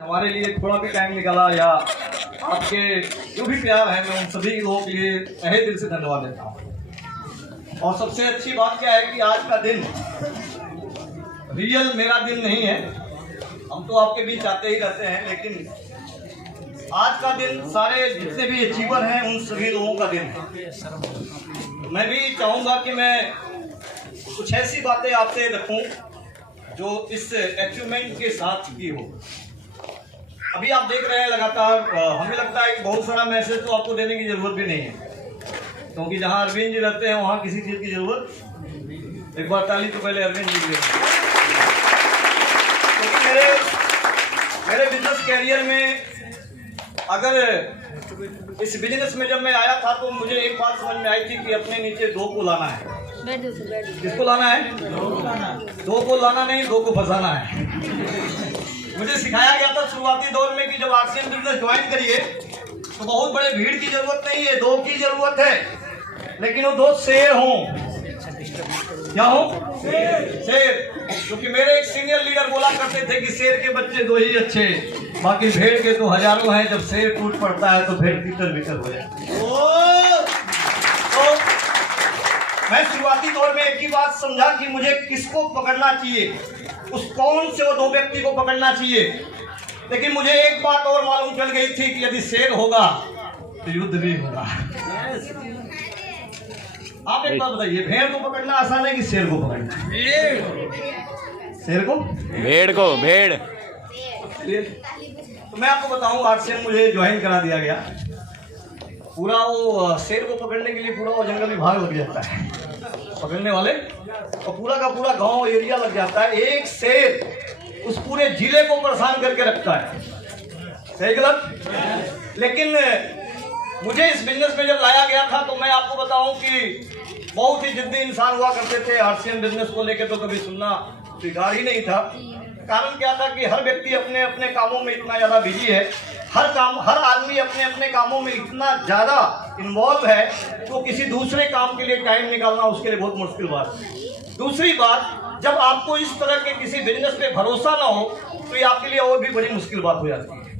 हमारे लिए थोड़ा भी टाइम निकाला या आपके जो भी प्यार है, मैं उन सभी लोगों के लिए तहे दिल से धन्यवाद देता हूँ। और सबसे अच्छी बात क्या है कि आज का दिन रियल मेरा दिन नहीं है। हम तो आपके बीच आते ही रहते हैं, लेकिन आज का दिन सारे जितने भी अचीवर हैं उन सभी लोगों का दिन है। मैं भी चाहूँगा कि मैं कुछ ऐसी बातें आपसे रखूँ जो इस अचीवमेंट के साथ की हो। अभी आप देख रहे हैं लगातार, हमें लगता है कि बहुत सारा मैसेज तो आपको देने की जरूरत भी नहीं है, क्योंकि जहां अरविंद जी रहते हैं वहां किसी चीज की जरूरत। एक बार ताली तो पहले अरविंद जी की। क्योंकि मेरे बिजनेस कैरियर में, अगर इस बिजनेस में जब मैं आया था तो मुझे एक बात समझ में आई थी कि अपने नीचे दो को लाना है। किसको लाना है? दो को लाना नहीं, दो को फंसाना है। मुझे सिखाया गया था शुरुआती दौर में कि जब आरसीएम बिजनेस ज्वाइन करिए तो बहुत बड़े भीड़ की जरूरत नहीं है, दो की जरूरत है, लेकिन वो दो शेर हों। क्या हो? शेर। क्योंकि मेरे एक सीनियर लीडर बोला करते थे कि शेर के बच्चे दो ही अच्छे, बाकी भेड़ के तो हजारों हैं। जब शेर टूट पड़ता है तो भेड़ तितर बितर हो जाती है। तो मैं शुरुआती दौर में एक ही बात समझा कि मुझे किसको पकड़ना चाहिए, उस कौन से वो दो व्यक्ति को पकड़ना चाहिए। लेकिन मुझे एक बात और मालूम चल गई थी कि यदि शेर होगा तो युद्ध भी होगा। आप एक बात बताइए, भेड़ को पकड़ना आसान है कि शेर को पकड़ना? शेर को? भेड़ को? भेड़। तो मैं आपको बताऊं, आरसीएम मुझे ज्वाइन करा दिया गया। पूरा वो शेर को पकड़ने के लिए पूरा वो जंगल विभाग लग जाता है पकड़ने वाले, और पूरा का पूरा गांव एरिया लग जाता है। एक शेर उस पूरे जिले को परेशान करके रखता है। सही गलत? लेकिन मुझे इस बिजनेस में जब लाया गया था तो मैं आपको बताऊं कि बहुत ही जिद्दी इंसान हुआ करते थे। आरसीएम बिजनेस को लेकर तो कभी सुनना स्वीकार ही नहीं था। कारण क्या था कि हर व्यक्ति अपने अपने कामों में इतना ज्यादा बिजी है, हर आदमी अपने अपने कामों में इतना ज्यादा इन्वॉल्व है, तो किसी दूसरे काम के लिए टाइम निकालना उसके लिए बहुत मुश्किल बात है। दूसरी बात, जब आपको इस तरह के किसी बिजनेस पे भरोसा ना हो तो ये आपके लिए और भी बड़ी मुश्किल बात हो जाती है।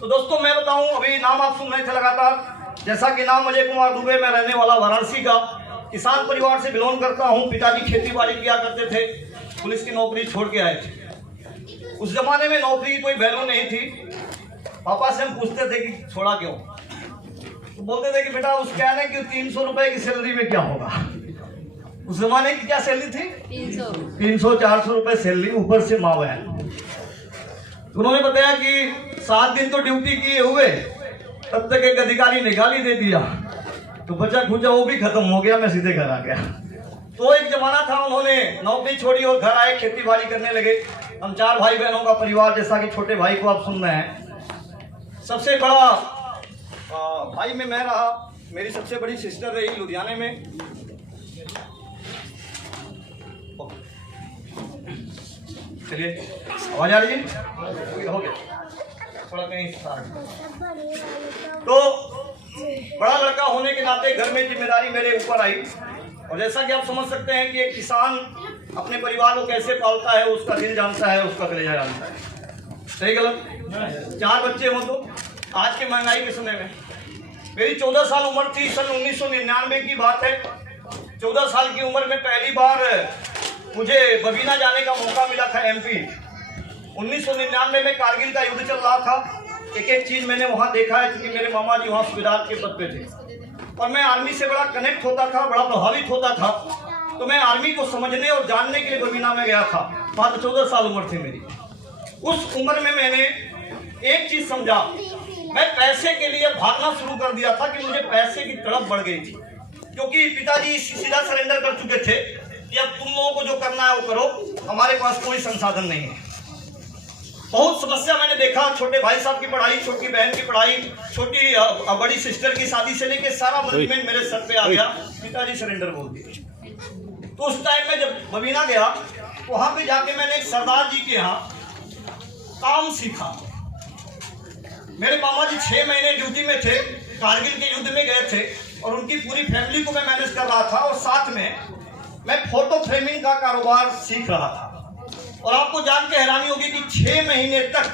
तो दोस्तों मैं बताऊं, अभी नाम आप सुन रहे थे लगातार, जैसा कि नाम अजय कुमार दुबे, मैं रहने वाला वाराणसी का, किसान परिवार से बिलोंग करता हूँ। पिताजी खेती बाड़ी किया करते थे, पुलिस की नौकरी छोड़ के आए थे। उस जमाने में नौकरी की कोई वैल्यू नहीं थी। पापा से हम पूछते थे कि छोड़ा क्यों, तो बोलते थे कि बेटा उस कहने कि 300 रुपए की सैलरी में क्या होगा। उस जमाने की क्या सैलरी थी? 300-400 रुपए सैलरी, ऊपर से माँ बहन। उन्होंने बताया कि 7 दिन तो ड्यूटी किए हुए, तब तक एक अधिकारी ने गाली दे दिया, तो बचा खुचा वो भी खत्म हो गया, मैं सीधे घर आ गया। तो एक जमाना था, उन्होंने नौकरी छोड़ी और घर आए, खेती बाड़ी करने लगे। हम 4 भाई बहनों का परिवार, जैसा कि छोटे भाई को आप सुन रहे हैं। सबसे बड़ा भाई में मैं रहा, मेरी सबसे बड़ी सिस्टर रही लुधियाने में। चलिए, आवाज आ रही है? हो गया थोड़ा कहीं। तो बड़ा लड़का होने के नाते घर में जिम्मेदारी मेरे ऊपर आई, और जैसा कि आप समझ सकते हैं कि एक किसान अपने परिवार को कैसे पालता है, उसका दिल जानता है, उसका कलेजा जानता है। सही गलत? 4 बच्चे हों तो आज के महंगाई के समय में, मेरी 14 साल उम्र थी, सन 1999 की बात है। 14 साल की उम्र में पहली बार मुझे बबीना जाने का मौका मिला था, एमपी। 1999 में कारगिल का युद्ध चल रहा था। एक एक चीज मैंने वहां देखा है, क्योंकि मेरे मामा जी वहां सूबेदार के पद पे थे, और मैं आर्मी से बड़ा कनेक्ट होता था, बड़ा प्रभावित होता था। तो मैं आर्मी को समझने और जानने के लिए बबीना में गया था। मात्र 14 साल उम्र थी मेरी। उस उम्र में मैंने एक चीज समझा, मैं पैसे के लिए भागना शुरू कर दिया था कि मुझे पैसे की तड़प बढ़ गई थी। क्योंकि पिताजी सीधा सरेंडर कर चुके थे कि अब तुम लोगों को जो करना है वो करो, हमारे पास कोई संसाधन नहीं है। बहुत समस्या मैंने देखा, छोटे भाई साहब की पढ़ाई, छोटी बहन की पढ़ाई, छोटी बड़ी सिस्टर की शादी से लेके सारा मैनेजमेंट मेरे सर पे आ गया। पिताजी सरेंडर बोल दिए। तो उस टाइम में जब बबीना गया, वहां पे जाके मैंने एक सरदार जी के यहाँ काम सीखा। मेरे मामा जी 6 महीने ड्यूटी में थे, कारगिल के युद्ध में गए थे, और उनकी पूरी फैमिली को मैं मैनेज कर रहा था, और साथ में मैं फोटो फ्रेमिंग का कारोबार सीख रहा था। और आपको जान के हैरानी होगी कि 6 महीने तक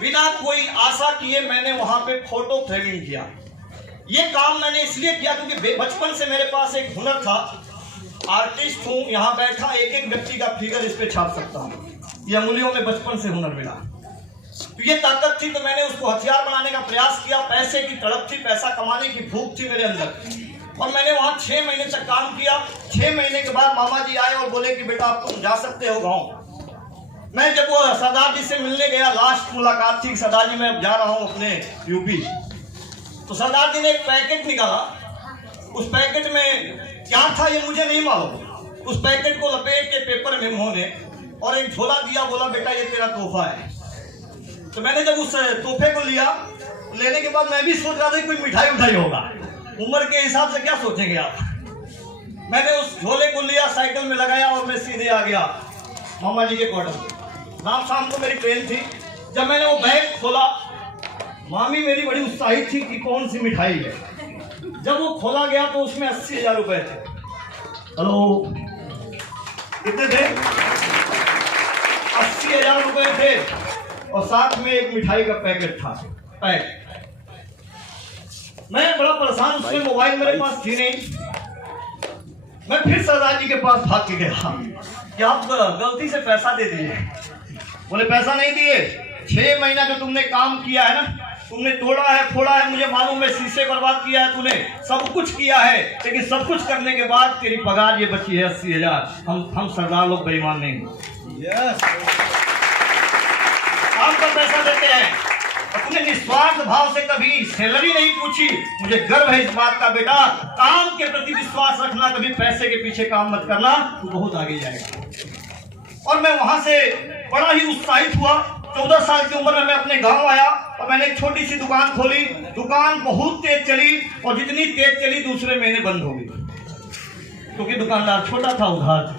बिना कोई आशा किए मैंने वहां पे फोटो फ्रेमिंग किया। ये काम मैंने इसलिए किया क्योंकि बचपन से मेरे पास एक हुनर था। आर्टिस्ट हूँ, यहाँ बैठा एक एक व्यक्ति का फिगर इस पे छाप सकता हूँ। ये अंगुलियों में बचपन से हुनर मिला, तो ये ताकत थी, तो मैंने उसको हथियार बनाने का प्रयास किया। पैसे की तड़प थी, पैसा कमाने की भूख थी मेरे अंदर, और मैंने वहाँ 6 महीने तक काम किया। 6 महीने के बाद मामा जी आए और बोले कि बेटा आप तुम जा सकते हो गाँव। मैं जब वो सरदार जी से मिलने गया, लास्ट मुलाकात थी, सरदार जी मैं अब जा रहा हूँ अपने यूपी, तो सरदार जी ने एक पैकेट निकाला। उस पैकेट में क्या था ये मुझे नहीं मालूम। उस पैकेट को लपेट के पेपर में उन्होंने और एक झोला दिया, बोला बेटा ये तेरा तोहफा है। तो मैंने जब उस तोहफे को लिया, लेने के बाद मैं भी सोच रहा था कोई मिठाई उठाई होगा। उम्र के हिसाब से क्या सोचेंगे आप। मैंने उस झोले को लिया, साइकिल में लगाया और मैं सीधे आ गया मामा जी के क्वार्टर में। शाम को मेरी ट्रेन थी। जब मैंने वो बैग खोला, मामी मेरी बड़ी उत्साहित थी कि कौन सी मिठाई है। जब वो खोला गया तो उसमें 80,000 रुपए थे। हेलो, कितने थे? 80,000 रुपए थे, और साथ में एक मिठाई का पैकेट था। मैं बड़ा परेशान, उसमें मोबाइल मेरे पास थी नहीं। मैं फिर सरदार जी के पास भाग के गया कि आप गलती से पैसा दे दिए। बोले पैसा नहीं दिए, 6 महीना जो तुमने काम किया है ना, तुमने तोड़ा है, फोड़ा है, मुझे मालूम है, शीशे बर्बाद किया है, तूने सब कुछ किया है, लेकिन सब कुछ करने के बाद तेरी पगार ये बची है 80,000। हम सरदार लोग बेईमान नहीं। यस, काम का पैसा देते हैं। अपने निस्वार्थ भाव से कभी सैलरी नहीं पूछी। मुझे गर्व है इस बात का बेटा, काम के प्रति विश्वास रखना, कभी पैसे के पीछे काम मत करना, तू बहुत आगे जाएगा। और मैं वहां से बड़ा ही उत्साहित हुआ। 14 साल की उम्र में मैं अपने गांव आया और मैंने एक छोटी सी दुकान खोली। दुकान बहुत तेज चली, और जितनी तेज चली दूसरे महीने बंद हो गई, क्योंकि दुकानदार छोटा था, उधार था।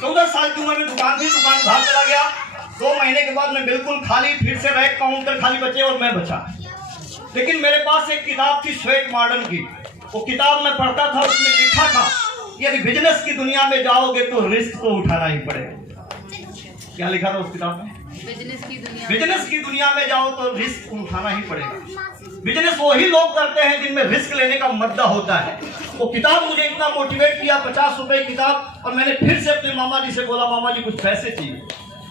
14 साल की उम्र में दुकान थी, दुकान उधार चला गया। 2 महीने के बाद मैं बिल्कुल खाली, फिर से रैक काउंटर खाली बचे और मैं बचा। लेकिन मेरे पास एक किताब थी स्वेट मॉडर्न की। वो किताब मैं पढ़ता था, उसमें लिखा था यदि बिजनेस की दुनिया में जाओगे तो रिस्क तो उठाना ही पड़ेगा। क्या लिखा था उस किताब में? बिजनेस की दुनिया में जाओ तो रिस्क उठाना ही पड़ेगा। बिजनेस वही लोग करते हैं जिनमें रिस्क लेने का मद्दा होता है। वो किताब मुझे इतना मोटिवेट किया, 50 रुपए किताब। और मैंने फिर से अपने मामा जी से बोला, मामा जी कुछ पैसे चाहिए।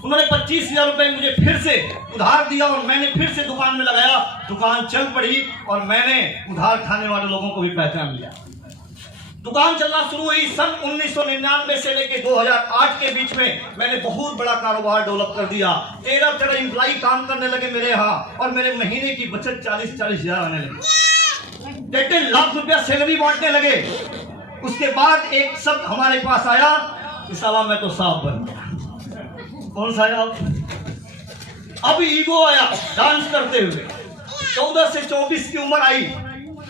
उन्होंने 25,000 रुपए मुझे फिर से उधार दिया, और मैंने फिर से दुकान में लगाया। दुकान चल पड़ी, और मैंने उधार खाने वाले लोगों को भी पहचान लिया। दुकान चलना शुरू हुई। सन 1999 से लेकर 2008 के बीच में मैंने बहुत बड़ा कारोबार डेवलप कर दिया। 13 एम्प्लॉई काम करने लगे मेरे यहाँ, और मेरे महीने की बचत 40-40 हजार आने लगी। 1.5 लाख रुपया सैलरी बांटने लगे। उसके बाद एक शब्द हमारे पास आया कि साला मैं तो साफ बन गया। कौन सा आया? अब ईगो आया डांस करते हुए। 14 से 24 की उम्र आई।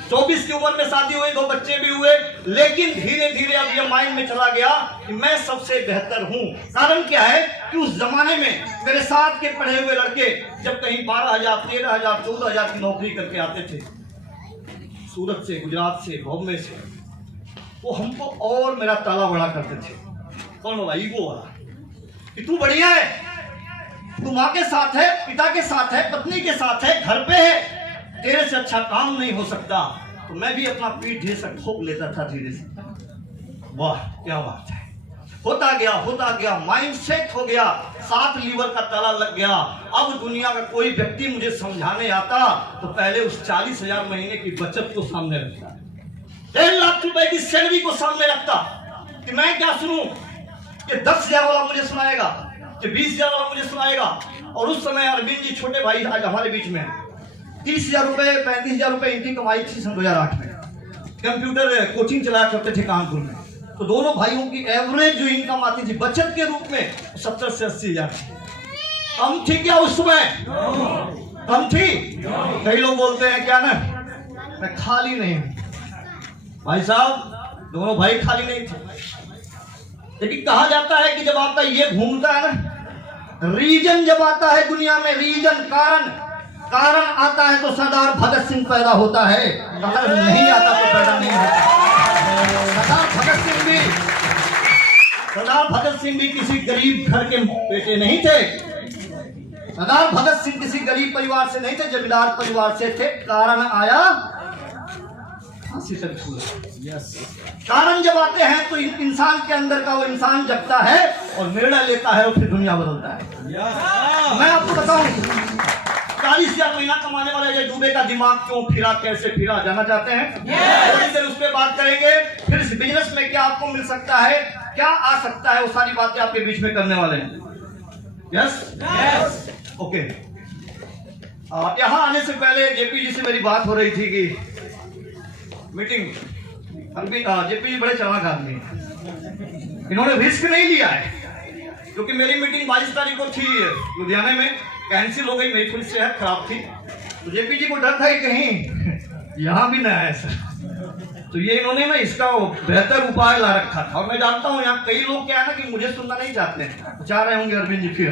24 की उम्र में शादी हुई, 2 बच्चे भी हुए। लेकिन धीरे धीरे अब ये माइंड में चला गया कि मैं सबसे बेहतर हूं। कारण क्या है कि उस जमाने में मेरे साथ के पढ़े हुए लड़के जब कहीं 12,000, 13,000, 14,000 की नौकरी करके आते थे, सूरत से, गुजरात से, बॉम्बे से, वो हमको और मेरा ताला बड़ा करते थे। कौन वाला? ईगो वाला, कि तू बढ़िया है, तू माँ के साथ है, पिता के साथ है, पत्नी के साथ है, घर पे है, तेरे से अच्छा काम नहीं हो सकता। तो मैं भी अपना पीठ ढेर से ठोक लेता था धीरे से। वाह क्या बात है। होता गया, माइंड सेट हो गया, 7 लीवर का ताला लग गया। अब दुनिया का कोई व्यक्ति मुझे समझाने आता तो पहले उस 40,000 महीने की बचत को सामने रखता, 1.5 लाख रुपए की सैलरी को सामने रखता, कि मैं क्या सुनूं कि 10,000 वाला मुझे सुनाएगा, कि 20,000 वाला मुझे सुनाएगा। और उस समय अरविंद जी छोटे भाई आज हमारे बीच में, 30,000 रुपए, 35,000 रुपए इनकी कमाई थी सन 2008 में। कंप्यूटर कोचिंग चलाया करते थे कानपुर में। तो दोनों भाइयों की एवरेज जो इनकम आती थी बचत के रूप में 70 से 80,000 कम थी। क्या उस समय कम थी? कई लोग बोलते हैं क्या ना, मैं खाली नहीं हूं। भाई साहब दोनों भाई खाली नहीं थे। लेकिन कहा जाता है कि जब आपका ये घूमता है ना, रीजन जब आता है दुनिया में, रीजन कारण आता है तो सरदार भगत सिंह पैदा होता है, कारण नहीं आता तो पैदा नहीं होता। सरदार भगत सिंह भी किसी गरीब घर के बेटे नहीं थे। सरदार भगत सिंह किसी गरीब परिवार से नहीं थे, जमींदार परिवार से थे। कारण आया फांसी तक छूला। कारण जब आते हैं तो इंसान के अंदर का वो इंसान जगता है और निर्णय लेता है और फिर दुनिया बदलता है। मैं आपको बताऊं 40,000 महीना कमाने वाला ये डूबे का दिमाग क्यों फिरा, कैसे फिरा, जाना चाहते हैं? थोड़ी देर उस पर बात करेंगे। फिर इस बिजनेस में क्या आपको मिल सकता है, क्या आ सकता है, वो सारी बातें आपके बीच में करने वाले हैं। Yes okay. यहाँ आने से पहले जेपी जी से मेरी बात हो रही थी कि मीटिंग, जेपी जी बड़े चालाक आदमी हैं, इन्होंने रिस्क नहीं लिया है क्योंकि मेरी मीटिंग 22 तारीख को थी लुधियाने में, कैंसिल हो गई, मेरी थोड़ी सेहत खराब थी। तो जेपी जी को डर था कि कहीं यहाँ भी ना आए सर, तो ये इन्होंने ना इसका बेहतर उपाय ला रखा था। और मैं जानता हूँ यहाँ कई लोग क्या है ना कि मुझे सुनना नहीं चाहते हैं, चाह रहे होंगे अरविंद जी फिर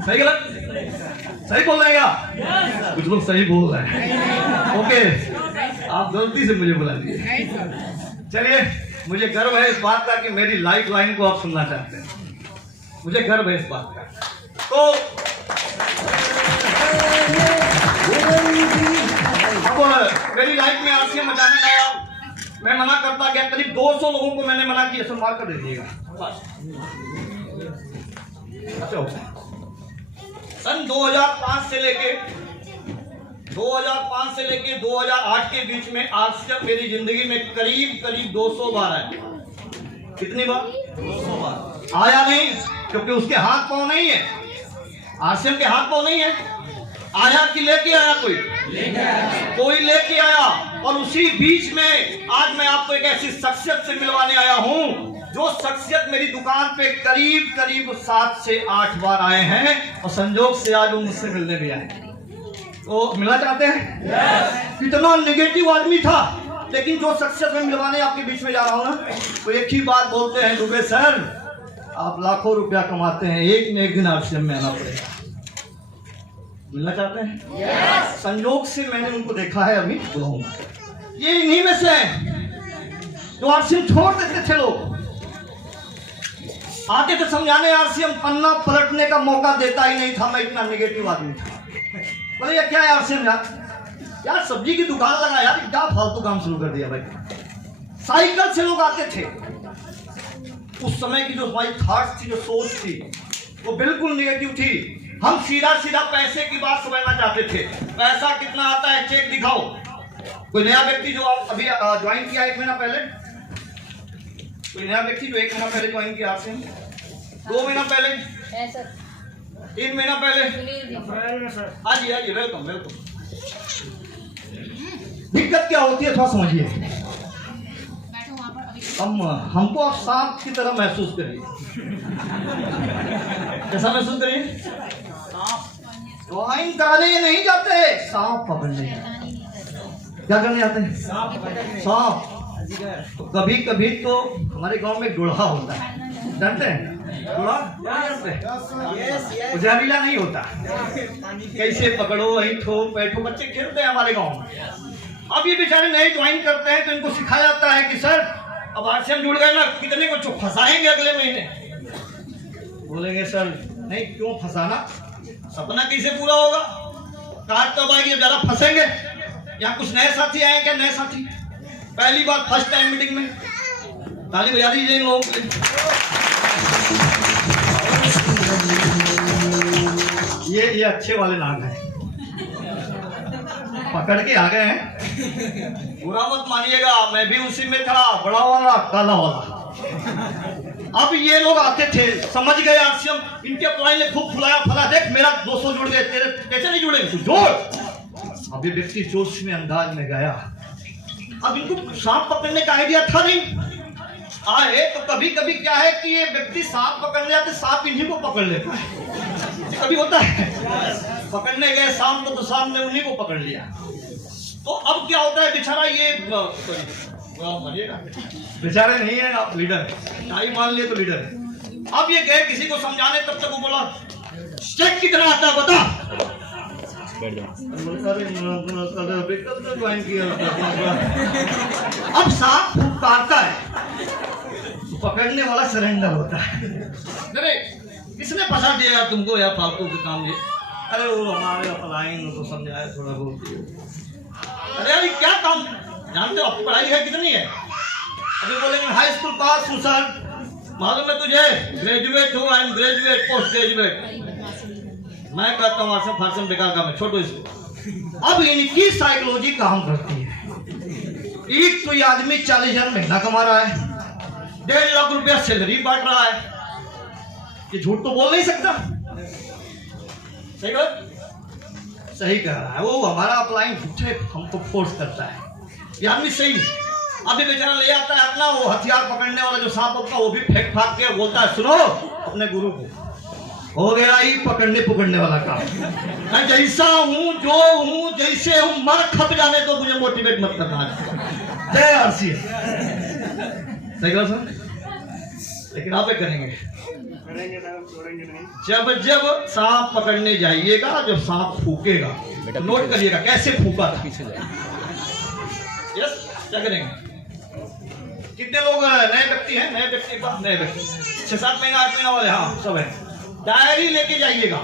सही गलत, सही बोल रहे हैं? कुछ लोग सही बोल रहे हैं। ओके, आप गलती से मुझे बुला दिए। चलिए, मुझे गर्व है इस बात का कि मेरी लाइफ लाइन को आप सुनना चाहते हैं, मुझे गर्व है इस बात का। तो अब मेरी लाइफ में आरसीएम अचानक आया, मैं मना करता गया, करीब 200 लोगों को मैंने मना किया, मार कर दे दिएगा। सन 2005 से लेके 2008 के बीच में आरसीएम मेरी जिंदगी में करीब 200 बार आया। कितनी बार? 200 बार आया नहीं, क्योंकि उसके हाथ पांव नहीं है, आरसीएम के हाथ पांव नहीं है। आया कि लेके आया? कोई लेके आया। और उसी बीच में आज मैं आपको एक ऐसी शख्सियत से मिलवाने आया हूं जो शख्सियत मेरी दुकान पे करीब 7 से 8 बार आए हैं और संजोग से आज वो मुझसे मिलने भी आए। तो मिलना चाहते हैं? कितना नेगेटिव आदमी था, लेकिन जो शख्सियत में मिलवाने आपके बीच में जा रहा हूं ना, तो एक ही बात बोलते हैं, दुबे सर आप लाखों रुपया कमाते हैं, एक न एक दिन आरसीएम में आना पड़ेगा। मिलना चाहते हैं? संयोग से मैंने उनको देखा है, अभी बुलाऊंगा। ये इन्हीं में से जो आरसीएम छोड़ देते थे, लोग आते थे समझाने, आरसीएम पन्ना पलटने का मौका देता ही नहीं था। मैं इतना नेगेटिव आदमी था। बोले ये क्या है आरसीएम यार सब्जी की दुकान लगा यार, क्या फालतू काम शुरू कर दिया भाई। साइकिल से लोग आते थे। उस समय की जो हमारी थॉट्स थी, जो सोच थी, वो बिल्कुल नेगेटिव थी। हम सीधा पैसे की बात समझना चाहते थे। पैसा कितना आता है, चेक दिखाओ। कोई नया व्यक्ति जो आप अभी ज्वाइन किया 1 महीना पहले, कोई नया व्यक्ति जो 1 महीना पहले ज्वाइन किया आपसे, 2 महीना पहले, 3 महीना पहले, आइए वेलकम। दिक्कत क्या होती है थोड़ा समझिए। हमको आप सांप की तरह महसूस करिए। कैसा महसूस करिए? ज्वाइन कराने नहीं जाते, सांप पकड़ने क्या करने जाते हैं? सांप। तो कभी तो हमारे गांव में गुड़ा होता है, जानते हैं? गुड़ा जानते हैं? जहरीला नहीं होता, कैसे पकड़ो, वहीं ठो बैठो, बच्चे खेलते हैं हमारे गांव में। अब ये बेचारे नए ज्वाइन करते हैं तो इनको सिखाया जाता है कि सर अब आरसीएम जुड़ गए ना, कितने को फंसाएंगे अगले महीने। बोलेंगे सर नहीं, क्यों फंसाना, सपना कैसे पूरा होगा, काट तो आएगी, ज्यादा फंसेंगे। यहाँ कुछ नए साथी आए क्या? नए साथी पहली बार फर्स्ट टाइम मीटिंग में, ताली बजा दीजिए इन लोगों के लिए। ये अच्छे वाले नाम है, पकड़ के आ गए हैं। बुरा मत मानिएगा, मैं भी उसी में था, बड़ा वाला काला वाला। अब ये लोग आते थे, समझ गए आरसीएम, इनके अप्लाई ने खूब फुलाया, फला देख मेरा 200 जुड़ गए, तेरे कैसे नहीं जुड़े, तू जोड़। अब ये व्यक्ति जोश में अंदाज में गया। अब इनको सांप पकड़ने का आइडिया था नहीं, आए तो कभी क्या है कि ये व्यक्ति सांप पकड़ने जाते, सांप इन्हीं को पकड़ लेता है। कभी होता है, पकड़ने गए सांप को तो सांप ने उन्हीं को पकड़ लिया। तो अब क्या होता है, बेचारा ये बेचारे नहीं है, आप लीडर टाई मान लिए तो लीडर है। अब ये गए किसी को समझाने, तब तक वो बोला चेक कितना आता है बता। अब सांप फुफकारता है, पकड़ने वाला सरेंडर होता है। किसने फंसा दिया यार तुमको यार फालतू के काम ये? अरे वो हमारे अपलाइन तो समझाया थोड़ा बहुत। अरे यार क्या काम जानते हो आपकी पढ़ाई है कितनी है? अभी बोलेंगे हाई स्कूल पास हूँ सर। मालूम है तुझे ग्रेजुएट हूँ, I am graduate post graduate. मैं कहता हूँ आसम फारसम बेकार काम है, छोड़ो इसको। अब इनकी साइकोलॉजी काम करती है। एक तो ये आदमी 40,000 महीना कमा रहा है, 1.5 लाख रुपया सैलरी बांट रहा है, ये झूठ तो बोल नहीं सकता। सही कह रहा है वो, हमारा अपलाइन झूठे हमको फोर्स करता है। ये आदमी सही है। अभी बेचारा ले आता है अपना वो हथियार पकड़ने वाला जो सांप होता है वो भी फेंक फाक के बोलता है सुनो अपने गुरु को, हो गया ही पकड़ने पकड़ने वाला काम। मैं जैसा हूँ जो हूँ जैसे हूँ मर खप जाने तो मुझे मोटिवेट मत करना। जय आरसी। सही कहा सर, लेकिन आप करेंगे जब जब सांप पकड़ने जाइएगा, जब सांप फूकेगा नोट करिएगा कैसे फूका था। यस, क्या करेंगे? कितने लोग नए व्यक्ति हैं? नए व्यक्ति 6-7 महीना 8 महीना वाले, हाँ सब है। डायरी लेके जाइएगा।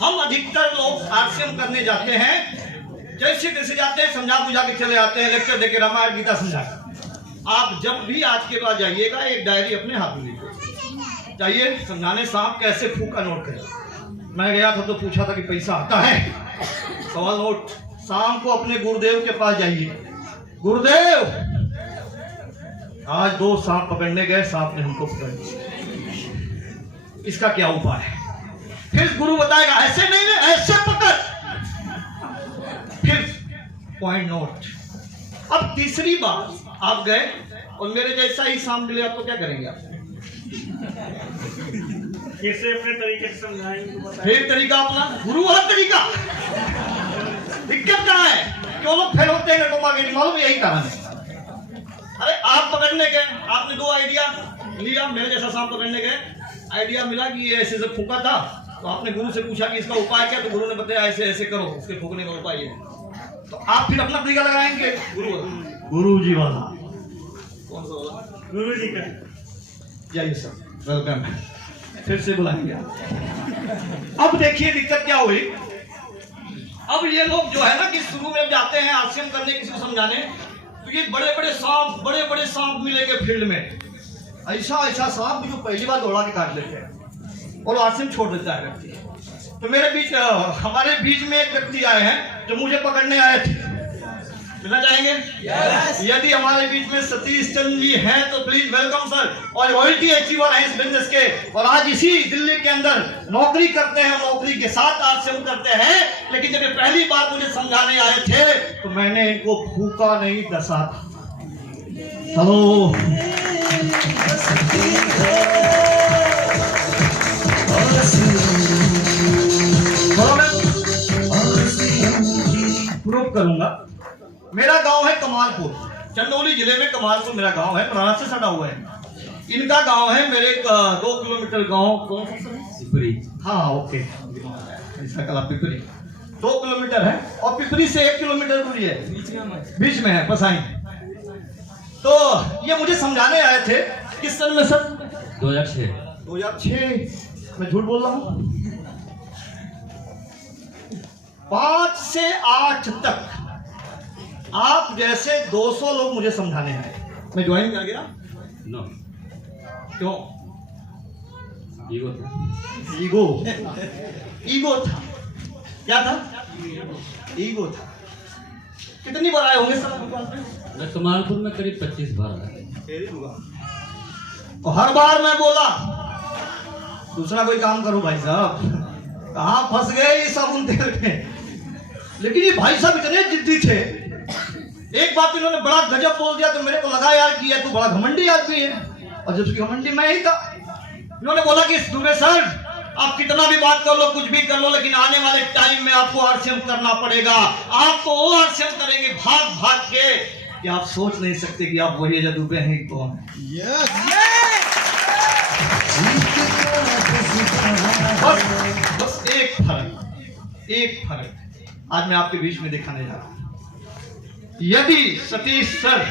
हम अधिकतर लोग आरसीएम करने जाते हैं, जैसे तैसे जाते हैं, समझा बुझा के चले आते हैं, लेक्चर देके रामायण गीता समझा। आप जब भी आज के बाद जाइएगा एक डायरी अपने हाथ में लेके जाइए, समझाने सांप कैसे फूका नोट करें। मैं गया था तो पूछा था कि पैसा आता है, सवाल नोट। शाम को अपने गुरुदेव के पास जाइए, गुरुदेव आज 2 सांप पकड़ने गए, सांप ने हमको पकड़ लिया, इसका क्या उपाय है? फिर गुरु बताएगा ऐसे नहीं है, ऐसे पकड़। फिर पॉइंट नोट। अब तीसरी बार आप गए और मेरे जैसा ही सांप मिले, आप तो क्या करेंगे? आप कैसे अपने तरीके से समझाएंगे? फिर तरीका अपना गुरु वाला तरीका। दिक्कत कहाँ है? क्यों लोग फेल होते हैं? मालूम यही कारण है। अरे आप पकड़ने गए, आपने 2 आइडिया लिया, मेरे जैसा सांप पकड़ने गए, आइडिया मिला कि ये ऐसे से फूका था, तो आपने गुरु से पूछा कि इसका उपाय क्या, तो गुरु ने बताया ऐसे ऐसे करो, उसके फूकने का उपाय है। तो आप फिर अपना तरीका लगाएंगे गुरु जी वाला। कौन सा वाला? गुरु जी का। जाइए सर, वेलकम। फिर से बुलाएंगे। अब देखिए दिक्कत क्या हुई। अब ये लोग जो है ना कि शुरू में जाते हैं आरसीएम करने, किसी को समझाने, तो ये बड़े बड़े सांप मिलेंगे फील्ड में, ऐसा सांप जो पहली बार दौड़ा के काट लेते हैं और आरसीएम छोड़ देता है व्यक्ति। तो मेरे बीच हमारे बीच में एक व्यक्ति आए हैं जो मुझे पकड़ने आए थे, मिलना चाहेंगे? यदि हमारे बीच में सतीश चंद्र जी हैं तो प्लीज वेलकम सर। और रॉयल्टी अचीवर हैं इस बिजनेस के, और आज इसी दिल्ली के अंदर नौकरी करते हैं, नौकरी के साथ आरसीएम करते हैं। लेकिन जब ये पहली बार मुझे समझाने आए थे तो मैंने इनको फूका नहीं, दसा था। हेलो, प्रूव करूंगा। मेरा गांव है कमालपुर, चंदौली जिले में कमालपुर मेरा गांव है, बनारस से सटा हुआ है। इनका गांव है मेरे 2 किलोमीटर गांव, कौन सा पिपरी? हाँ ओके, इसका कला पिपरी 2 किलोमीटर है, और पिपरी से 1 किलोमीटर दूरी है, बीच में है पसाई। तो ये मुझे समझाने आए थे किस सन में सर? 2006। मैं झूठ बोल रहा हूँ? 5 से 8 तक आप जैसे 200 लोग मुझे समझाने आए। मैं ज्वाइन कर गया। नो, क्यों? ईगो था। ईगो था। क्या था? ईगो था। कितनी बार आए होंगे सर? मैं कमालपुर में करीब 25 बार आया। और हर बार मैं बोला दूसरा कोई काम करो भाई साहब, कहाँ फंस गए ये सब उन तेल में। लेकिन ये भाई साहब इतने जिद्दी थे, एक बात इन्होंने बड़ा गजब बोल दिया तो मेरे को लगा यार कि ये तो बड़ा घमंडी आदमी है, और जबकि घमंडी मैं ही था। इन्होंने बोला कि दुबे सर आप कितना भी बात कर लो, कुछ भी कर लो, लेकिन आने वाले टाइम में आपको आरसीएम करना पड़ेगा। आप तो वो आरसीएम करेंगे भाग भाग के कि आप सोच नहीं सकते कि आप वही अजय दुबे हैं कौन। बस एक फर्क आज मैं आपके बीच में दिखाने जा रहा हूं। यदि सतीश सर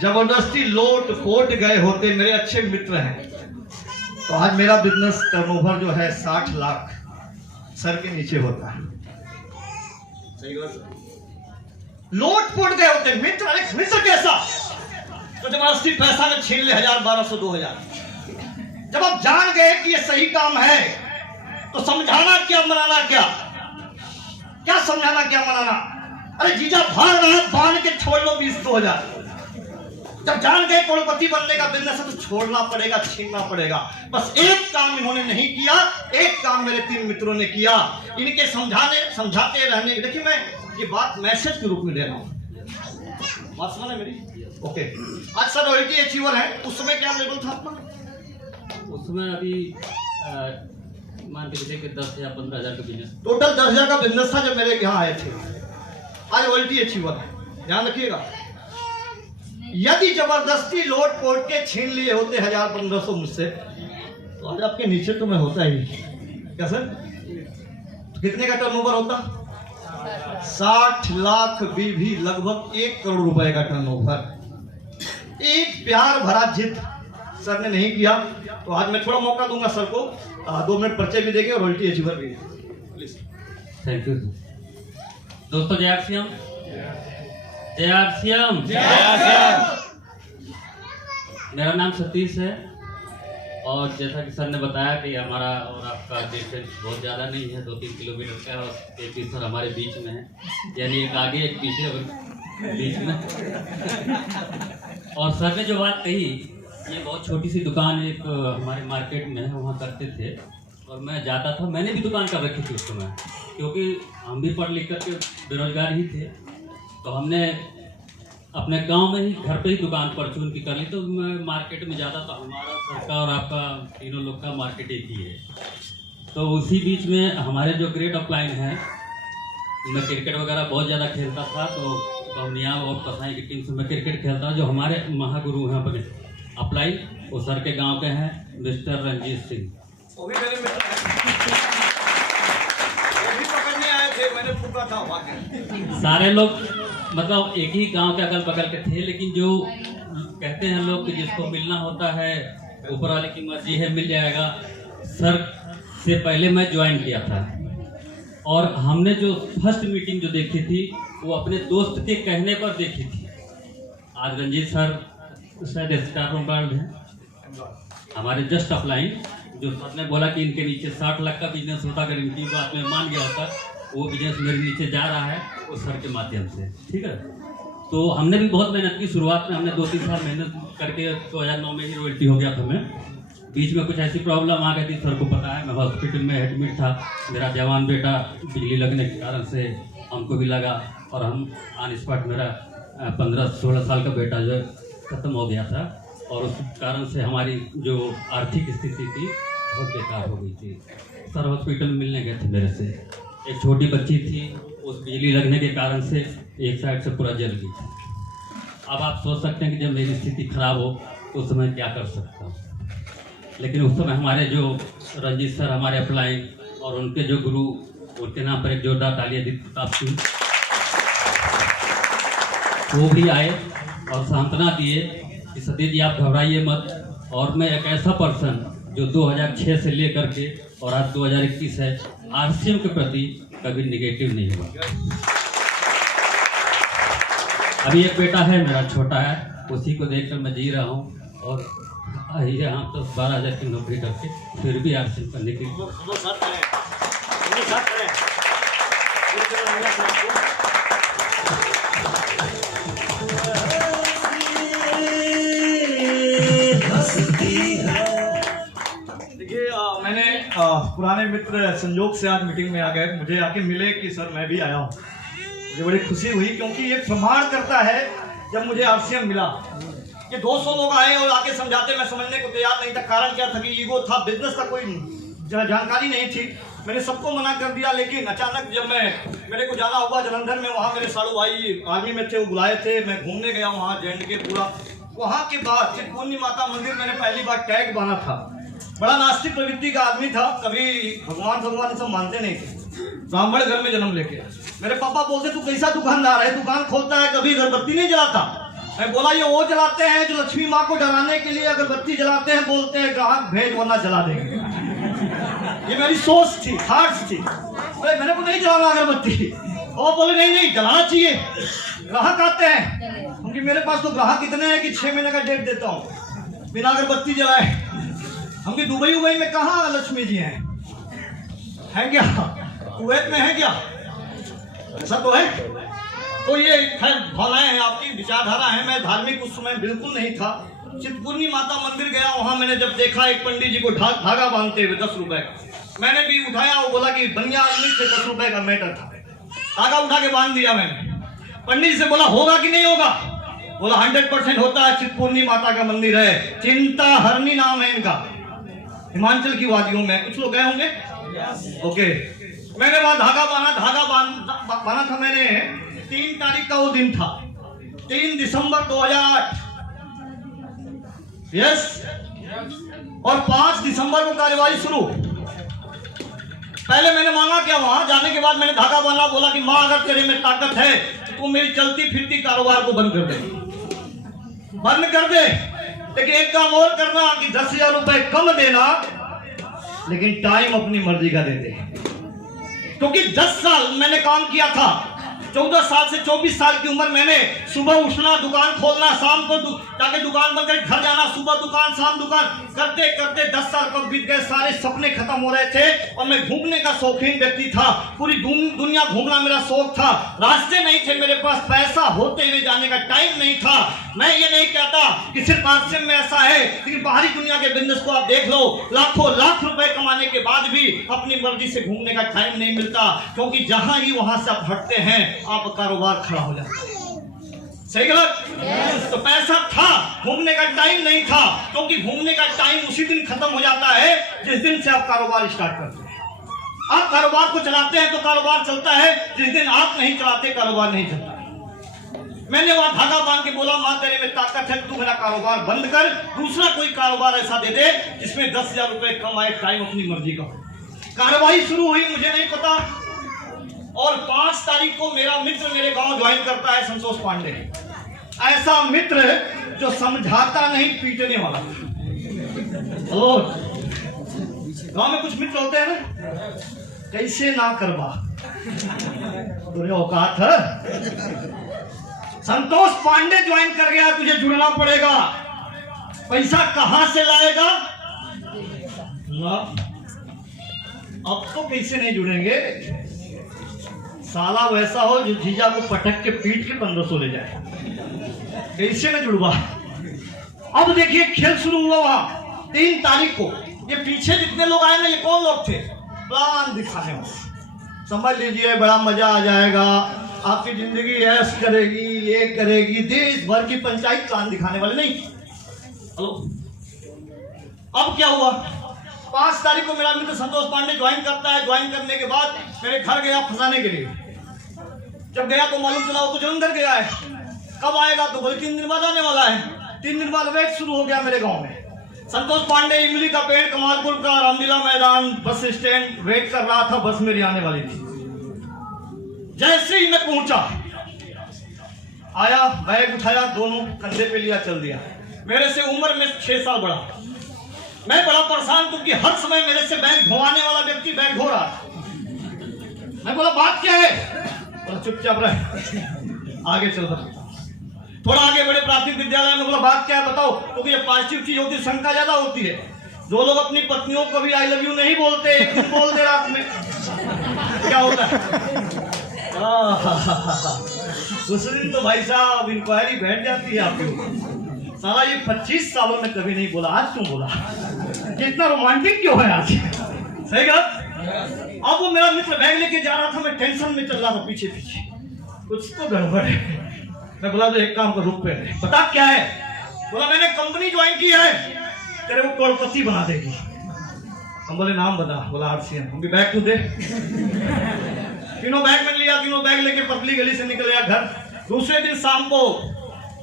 जबरदस्ती लोट पोट गए होते, मेरे अच्छे मित्र हैं, तो आज मेरा बिजनेस टर्नओवर जो है 60 लाख सर के नीचे होता है। सही बात। लोट पोट गए होते मित्र, अरे मित्र कैसा तो जबरदस्ती पैसा में छीन ले 1000, 1200, 2000। जब आप जान गए कि ये सही काम है तो समझाना क्या मनाना क्या, क्या समझाना क्या मनाना। अरे जीजा भाग रहा है, बांध के छोड़ लो 20-2000। जब जान गए करोड़पति बनने का बिजनेस है तो छोड़ना पड़ेगा, छीनना पड़ेगा। बस एक काम इन्होंने नहीं किया, एक काम मेरे 3 मित्रों ने किया। इनके समझाते रहने, देखिए मैं ये बात मैसेज के रूप में दे रहा हूँ, बात समझ मेरी। ओके, आज सर रॉयल्टी अचीवर है, उस समय क्या लेवल था अपना? उसमें अभी मान के चलिए कि 10 या 15,000 का बिजनेस, टोटल 10,000 का बिजनेस था जब मेरे यहाँ आए थे। आज रॉयल्टी अचीवर है, ध्यान रखिएगा। यदि जबरदस्ती लोट पोट के छीन लिए होते 1000-1500 मुझसे तो आज आपके नीचे तो मैं होता ही। क्या सर, तो कितने का टर्नओवर होता? 60 लाख भी लगभग 1 करोड़ रुपए का टर्नओवर। एक प्यार भरा जिद सर ने नहीं किया। तो आज मैं थोड़ा मौका दूंगा सर को, 2 मिनट परिचय भी देंगे और रॉयल्टी अचीवर भी। प्लीज। थैंक यू दोस्तों। जय आरसीएम, जय आरसीएम। मेरा नाम सतीश है और जैसा कि सर ने बताया कि हमारा और आपका डिस्टेंस बहुत ज़्यादा नहीं है, 2-3 किलोमीटर का है और एक ही सर हमारे बीच में है, यानी एक आगे एक पीछे बीच में। और सर ने जो बात कही, ये बहुत छोटी सी दुकान एक हमारे मार्केट में है, वहाँ करते थे और मैं जाता था। मैंने भी दुकान कर रखी थी उस समय, क्योंकि हम भी पढ़ लिख करके बेरोजगार ही थे। तो हमने अपने गांव में ही घर पे ही दुकान परचून की कर ली। तो मैं मार्केट में जाता तो हमारा सर का और आपका तीनों लोग का मार्केट एक ही है। तो उसी बीच में हमारे जो ग्रेट अपलाइन है, मैं क्रिकेट वगैरह बहुत ज़्यादा खेलता था। तो बमनिया और कसाई की टीम से मैं क्रिकेट खेलता, जो हमारे महागुरु हैं अपने अपलाइन, वो सर के गाँव के हैं मिस्टर रंजीत सिंह। वो भी मेरे मित्र हैं, वो भी पकड़ने आए थे, मैंने फूका था वहाँ के। सारे लोग मतलब एक ही गांव के अगल बगल के थे, लेकिन जो कहते हैं लोग कि जिसको मिलना होता है ऊपर वाले की मर्जी है, मिल जाएगा। सर से पहले मैं ज्वाइन किया था और हमने जो फर्स्ट मीटिंग जो देखी थी वो अपने दोस्त के कहने पर देखी थी। आज रंजीत सर शायद स्टार रोम्बार्ड हैं हमारे जस्ट अपलाइन, जो सर ने बोला कि इनके नीचे 60 लाख का बिजनेस होता, अगर इनकी बात में मान गया होता, वो बिजनेस मेरे नीचे जा रहा है वो सर के माध्यम से। ठीक है, तो हमने भी बहुत मेहनत की। शुरुआत में हमने 2-3 साल मेहनत करके 2009 में ही रॉयल्टी हो गया था। मैं बीच में कुछ ऐसी प्रॉब्लम आ गई थी, सर को पता है, मैं हॉस्पिटल में एडमिट था। मेरा जवान बेटा बिजली लगने के कारण से हमको भी लगा और हम ऑन स्पॉट, मेरा 15-16 साल का बेटा जो ख़त्म हो गया था और उस कारण से हमारी जो आर्थिक स्थिति थी बहुत बेकार हो गई थी। सर हॉस्पिटल में मिलने गए थे मेरे से। एक छोटी बच्ची थी, उस बिजली लगने के कारण से एक साइड से पूरा जल गई। अब आप सोच सकते हैं कि जब मेरी स्थिति खराब हो तो उस समय क्या कर सकता हूँ। लेकिन उस समय हमारे जो रंजीत सर हमारे अपलाइन और उनके जो गुरु, उनके नाम पर एक जोरदार तालियां दी प्रताप सिंह, वो भी आए और सांत्वना दिए कि सतीश जी आप घबराइए मत। और मैं एक ऐसा पर्सन जो 2006 से लेकर के और आज 2021 है, आरसीएम के प्रति कभी निगेटिव नहीं हुआ। अभी एक बेटा है मेरा, छोटा है, उसी को देखकर मैं जी रहा हूँ। और यहाँ तो 12,000 की नौकरी करके फिर भी आरसीएम करने की मैंने पुराने मित्र संयोग से आज मीटिंग में आ गए, मुझे आके मिले कि सर मैं भी आया हूँ। मुझे बड़ी खुशी हुई क्योंकि ये प्रमाण करता है, जब मुझे आरसीएम मिला ये 200 लोग आए और आके समझाते, मैं समझने को तैयार नहीं था। कारण क्या था कि ईगो था, बिजनेस का कोई जानकारी नहीं थी, मैंने सबको मना कर दिया। लेकिन अचानक जब मेरे को जाना हुआ जलंधर में, वहाँ मेरे साड़ू भाई आर्मी में थे, वो बुलाए थे, मैं घूमने गया वहाँ JNK पूरा। वहाँ के बाद चितपुर्णी माता मंदिर मैंने पहली बार टैग बांधा था। बड़ा नास्तिक प्रवृत्ति का आदमी था, कभी भगवान सब मानते नहीं थे। ब्राह्मण घर में जन्म लेके मेरे पापा बोलते तू कैसा दुकानदार है, दुकान खोलता है, कभी अगरबत्ती नहीं जलाता। मैं बोला ये वो जलाते हैं जो लक्ष्मी माँ को डराने के लिए अगरबत्ती जलाते हैं, बोलते हैं ग्राहक भेज वरना जला देंगे। ये मेरी सोच थी, थॉट्स थी। अरे मैंने को नहीं जलाना अगरबत्ती, और बोले नहीं नहीं जलाना चाहिए, ग्राहक आते हैं। क्योंकि मेरे पास तो ग्राहक इतने हैं कि 6 महीने का डेट देता हूँ बिना अगरबत्ती जलाए। हम भी दुबई उबई में कहाँ लक्ष्मी जी हैं, है क्या? कुवैत में है क्या? ऐसा तो है। तो ये खैर भावनाएं हैं आपकी, विचारधारा है। मैं धार्मिक उस समय बिल्कुल नहीं था। चिंतपूर्णी माता मंदिर गया, वहां मैंने जब देखा एक पंडित जी को धागा बांधते हुए 10 रुपए का, मैंने भी उठाया। वो बोला कि बनिया आदमी से 10 रुपए का मैटर था, धागा उठा के बांध दिया मैंने। पंडित जी से बोला होगा कि नहीं होगा? बोला 100% होता है। चिंतपूर्णी माता का मंदिर है, चिंता हरनी नाम है इनका, हिमाचल की वादियों में। कुछ लोग गए होंगे? ओके। मैंने वहां धागा बांधा था मैंने। 3 तारीख का वो दिन था, 3 दिसंबर 2008। यस। और 5 दिसंबर को कार्यवाही शुरू। पहले मैंने मांगा क्या, वहां जाने के बाद मैंने धागा बांधा, बोला कि मां अगर तेरे में ताकत है तो मेरी चलती फिरती कारोबार को बंद कर दे, बंद कर दे। लेकिन एक काम और करना कि 10,000 रुपए कम देना, लेकिन टाइम अपनी मर्जी का दे दे। क्योंकि 10 साल मैंने काम किया था, 14 साल से 24 साल की उम्र मैंने सुबह उठना, दुकान खोलना, शाम को जाके दुकान बंद करके घर जाना, सुबह दुकान शाम दुकान करते करते 10 साल कब बीत गए। सारे सपने खत्म हो रहे थे और मैं घूमने का शौकीन व्यक्ति था। पूरी दुनिया घूमना मेरा शौक था। रास्ते नहीं थे मेरे पास, पैसा होते हुए जाने का टाइम नहीं था। मैं ये नहीं कहता कि सिर्फ आश्रम में ऐसा है, लेकिन बाहरी दुनिया के बिजनेस को आप देख लो, लाखों लाख रुपए कमाने के बाद भी अपनी मर्जी से घूमने का टाइम नहीं मिलता। क्योंकि जहां ही वहां से आप हटते हैं, आप कारोबार खड़ा हो जाता है। सही गलत? तो पैसा था, घूमने का टाइम नहीं था। क्योंकि घूमने का टाइम उसी दिन खत्म हो जाता है जिस दिन से आप कारोबार स्टार्ट करते हैं। आप कारोबार को चलाते हैं तो कारोबार चलता है, जिस दिन आप नहीं चलाते कारोबार नहीं चलता। मैंने वहां धागा बांध के बोला, मां तेरे में ताकत है, तू मेरा कारोबार बंद कर, दूसरा कोई कारोबार ऐसा दे दे जिसमें 10,000 रुपए कम आए, टाइम अपनी मर्जी का। कार्रवाई शुरू हुई, मुझे नहीं पता। और 5 तारीख को मेरा मित्र मेरे गांव ज्वाइन करता है, संतोष पांडे। ऐसा मित्र जो समझाता नहीं, पीटने वाला। हेलो, गांव में कुछ मित्र होते हैं ना, कैसे ना करवा, तुझे औकात है। संतोष पांडे ज्वाइन कर गया, तुझे जुड़ना पड़ेगा। पैसा कहां से लाएगा? अब तो कैसे नहीं जुड़ेंगे? साला वैसा हो जो जीजा को पटक के पीट के 1500 ले जाए, कैसे न जुड़वा। अब देखिए खेल शुरू हुआ वहां 3 तारीख को। ये पीछे जितने लोग आए ना, ये कौन लोग थे? प्लान दिखाने वाले। समझ लीजिए बड़ा मजा आ जाएगा, आपकी जिंदगी ऐश करेगी, ये करेगी, देश भर की पंचायत। प्लान दिखाने वाले नहीं। हेलो, अब क्या हुआ? 5 तारीख को मेरा मित्र संतोष पांडे ज्वाइन करता है। ज्वाइन करने के बाद मेरे घर गया फंसाने के लिए। जब गया तो मालूम चला वो तो जलंधर गया है। कब आएगा? तो बोले 3 दिन बाद आने वाला है। 3 दिन बाद वेट शुरू हो गया मेरे गांव में। संतोष पांडे इमली का पेड़, कमालपुर का रामलीला मैदान, बस स्टैंड वेट कर रहा था, बस मेरी आने वाली थी। जैसे ही मैं पहुंचा, आया, बैग उठाया, दोनों कंधे पे लिया, चल दिया। मेरे से उम्र में 6 साल बड़ा। मैं बड़ा परेशान, क्योंकि हर समय मेरे से बैग ढोवाने वाला व्यक्ति बैग ढो रहा था। मैं बोला बात क्या है? बोला चुपचाप रहे, आगे चल रहा। थोड़ा आगे बड़े प्राथमिक विद्यालय में। बोला बात क्या है बताओ? क्योंकि ये पॉजिटिव चीज होती है, शंका ज्यादा होती है। जो लोग अपनी पत्नियों को भी आई लव यू नहीं बोलते, एक दिन बोल दे रात में, क्या होता है? उस दिन तो भाई साहब इंक्वायरी बैठ जाती है आपके ऊपर। साला ये 25 सालों में कभी नहीं बोला, आज क्यों बोला? कितना रोमांटिक क्यों है आज? सही बात। अब वो मेरा मित्र बैग लेके जा रहा था, मैं टेंशन में चल रहा था पीछे पीछे, कुछ तो गड़बड़ है। मैं बोला तो एक काम कर, रुक पे बता क्या है? बोला मैंने कंपनी ज्वाइन की है, तेरे को करोड़पति बना देगी। हम बोले नाम बता। बोला आरसीएम। हम भी बैग तो दे। तीनों बैग में लिया, तीनों बैग लेके पतली गली से निकल गया घर। दूसरे दिन शाम को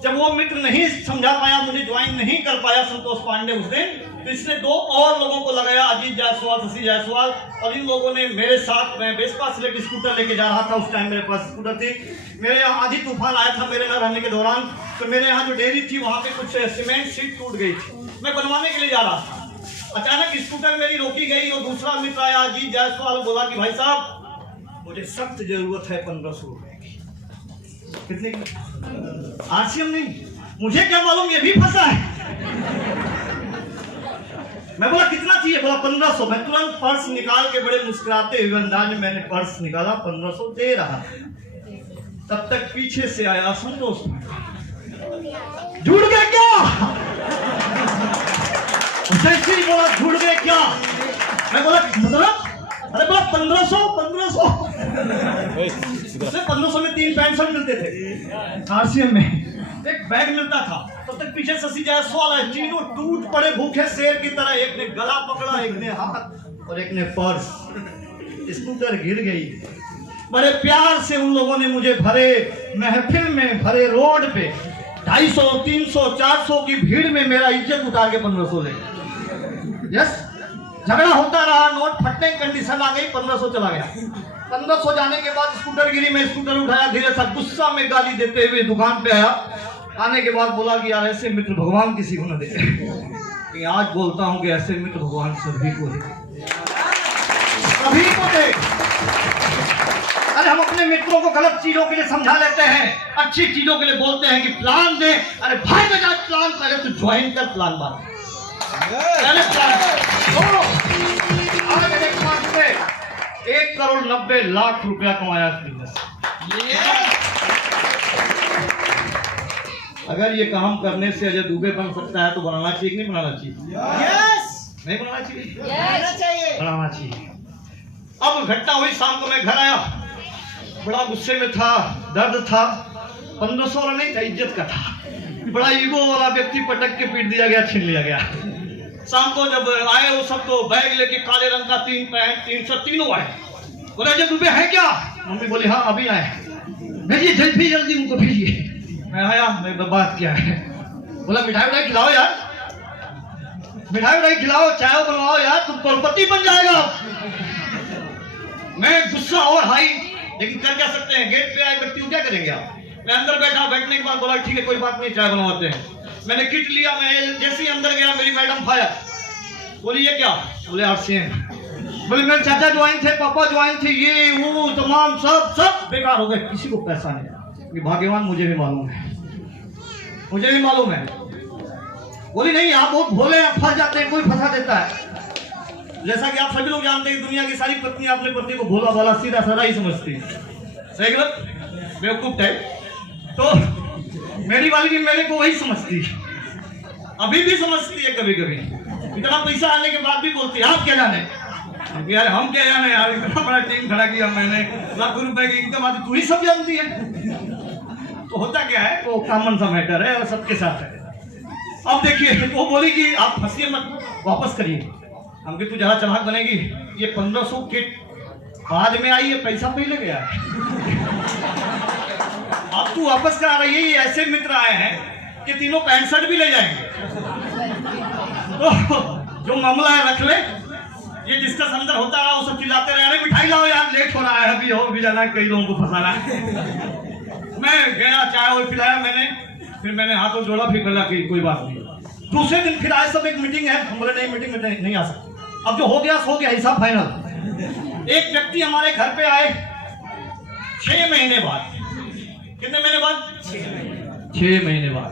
जब वो मित्र नहीं समझा पाया, मुझे ज्वाइन नहीं कर पाया संतोष पांडे उस दिन, तो इसने 2 और लोगों को लगाया, अजीत जायसवाल, शशि जायसवाल। और इन लोगों ने मेरे साथ, मैं वेस्पा सिलेक्ट स्कूटर लेके जा रहा था, उस टाइम मेरे पास स्कूटर थी। मेरे यहाँ आधी तूफान आया था मेरे न रहने के दौरान। तो मेरे यहाँ जो डेयरी थी वहाँ पे कुछ सीमेंट सीट टूट गई थी, मैं बनवाने के लिए जा रहा था। अचानक स्कूटर मेरी रोकी गई और दूसरा मित्र आया, अजीत जायसवाल, बोला कि भाई साहब मुझे सख्त जरूरत है 1500 रुपए की। कितने की? आरसीएम नहीं, मुझे क्या मालूम ये भी फंसा है। मैं बोला कितना चाहिए? बोला 1500। मैं तुरंत पर्स निकाल के बड़े मुस्कुराते हुए अंदाज में मैंने पर्स निकाला, 1500 दे रहा। तब तक पीछे से आया संतोष, जुड़ गए क्या? जैसे ही बोला जुड़ गए क्या, मैं बोला मतलब, अरे बोला 1500 1500 में 3 पैंट शर्ट मिलते थे आरसीएम में, एक बैग मिलता था। तब तक पीछे शशि जायसवाल है, तीनों टूट पड़े भूखे शेर की तरह, एक ने गला पकड़ा, एक ने हाथ और एक ने पर्स। स्कूटर गिर गई। बड़े प्यार से उन लोगों ने मुझे भरे महफिल में, भरे रोड पे 250, 300, 400 की भीड़ में मेरा इज्जत उतार के 1500 ले। यस, झगड़ा होता रहा, नोट फटने की कंडीशन आ गई, 1500 चला गया। 1500 जाने के बाद स्कूटर गिरी, मैं स्कूटर उठाया, धीरे सा गुस्सा में गाली देते हुए दुकान पे आया। आने के बाद बोला कि यार ऐसे मित्र भगवान किसी को न दे। आज बोलता हूँ कि ऐसे मित्र भगवान सभी को दे, सभी को दे। अरे हम अपने मित्रों को गलत चीजों के लिए समझा लेते हैं, अच्छी चीजों के लिए बोलते हैं कि प्लान दे। अरे भाई बेटा प्लान पहले तो ज्वाइन कर, प्लान बाद पहले प्लान। आज 1,90,00,000 रुपया कमाया इस बिजनेस। अगर ये काम करने से अजय दुबे बन सकता है तो बनाना चाहिए कि नहीं बनाना चाहिए? नहीं बनाना चाहिए? बनाना चाहिए। अब घटना हुई, शाम को मैं घर आया, बड़ा गुस्से में था, दर्द था। 1500 नहीं था, इज्जत का था। बड़ा ईगो वाला व्यक्ति पटक के पीट दिया गया, छीन लिया गया। शाम को जब आए वो सब तो बैग लेके काले रंग का 3 पैंट 3 शर्ट तीनों आए। बोले अजय दुबे है क्या? मम्मी बोली हाँ अभी आए। भेजिए जल्दी उनको भेजिए। मैं आया, मैं बात क्या है? बोला मिठाई उठाई खिलाओ यार, मिठाई उठाई खिलाओ, चाय बनवाओ यार, तुम करोड़पति बन जाएगा। मैं गुस्सा और हाई, लेकिन कर क्या सकते हैं? गेट पे आए व्यक्ति को क्या करेंगे आप? मैं अंदर बैठा, बैठने के बाद बोला ठीक है कोई बात नहीं, चाय बनवाते हैं। मैंने किट लिया, मैं जैसे ही अंदर गया मेरी मैडम फायर। बोली ये क्या? बोले आरसीएम। बोले मेरे चाचा ज्वाइन थे, पापा ज्वाइन थे, ये वो तमाम सब बेकार हो गए, किसी को पैसा नहीं। भाग्यवान मुझे भी मालूम है, मुझे भी मालूम है। बोली नहीं आप बहुत भोले हैं, फंस जाते हैं, कोई फंसा देता है। जैसा कि आप सभी लोग जानते हैं दुनिया की सारी पत्नी अपने पति को भोला भाला सीधा साधा ही समझती है, सही गलत बेवकूफ टाइप। तो मेरी वाली भी मेरे को वही समझती है, अभी भी समझती है। कभी कभी इतना पैसा आने के बाद भी बोलती है आप क्या जाने यार, हम क्या जाने यार, इतना बड़ा टीम खड़ा किया मैंने, लाखों रुपए की इनकम आती, तू ही सब जानती है। तो होता क्या है, वो कॉमन सा मैटर है और सबके साथ है। अब देखिए वो बोली कि आप फंसिए मत, वापस करिए। हम कि तू जहाँ चलाक बनेगी, ये 1500 किट बाद में आई है, पैसा पहले गया है। अब तू वापस करा रही है। ये ऐसे मित्र आए हैं कि तीनों पैंट शर्ट भी ले जाएंगे। तो जो मामला है रख ले, ये डिस्कस अंदर होता रहा, वो सब चिल्लाते रहे अरे मिठाई लाओ यार, लेट हो रहा है, अभी और भी जाना है, कई लोगों को फंसाना है। मैं गया, चाय वो पिलाया मैंने, फिर मैंने हाथों जोड़ा, फिर बोला कि कोई बात नहीं। दूसरे दिन फिर आज सब एक मीटिंग है, हम बोले नहीं मीटिंग में नहीं आ सकते। अब जो हो गया सो गया, हिसाब फाइनल। एक व्यक्ति हमारे घर पे आए 6 महीने बाद। कितने महीने बाद? 6 महीने बाद।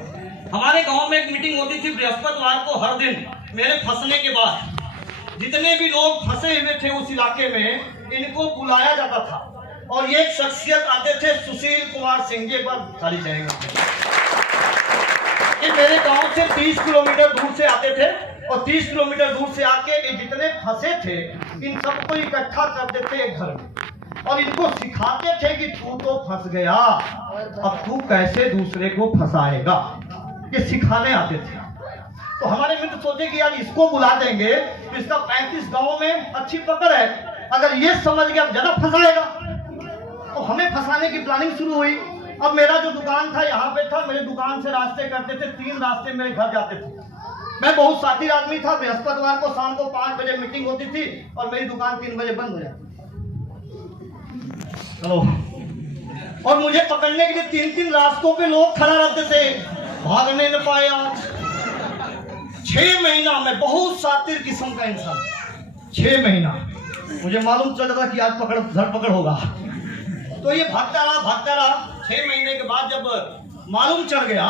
हमारे गांव में एक मीटिंग होती थी बृहस्पतिवार को हर दिन। मेरे फंसने के बाद जितने भी लोग फंसे हुए थे उस इलाके में, इनको बुलाया जाता था और ये एक शख्सियत आते थे, सुशील कुमार सिंह जी, एक बार खाली जाएगा। ये मेरे गांव से 30 किलोमीटर दूर से आते थे और 30 किलोमीटर दूर से आके ये जितने फंसे थे इन सबको इकट्ठा करते थे एक घर में और इनको सिखाते थे कि तू तो फंस गया, अब तू कैसे दूसरे को फंसाएगा, ये सिखाने आते थे। तो हमारे मित्र सोचे कि यार इसको बुला देंगे तो इसका 35 गांवों में अच्छी पकड़ है, अगर ये समझ गया ज्यादा फंसाएगा। तो हमें फंसाने की प्लानिंग शुरू हुई। अब मेरा जो दुकान था यहाँ पे था, मेरे दुकान से रास्ते करते थे, 3 रास्ते मेरे घर जाते थे। मैं बहुत साथी आदमी था। बृहस्पतिवार को शाम को 5 बजे मीटिंग होती थी और मेरी दुकान 3 बजे बंद हो जाती। और मुझे पकड़ने के लिए 3-3 रास्तों पे लोग खड़ा रहते थे। भागने न पाया। 6 महीना में, बहुत सातिर किस्म का इंसान, 6 महीना मुझे मालूम चल रहा कि आज धरपकड़ होगा, तो ये भागता रहा। 6 महीने के बाद जब मालूम चल गया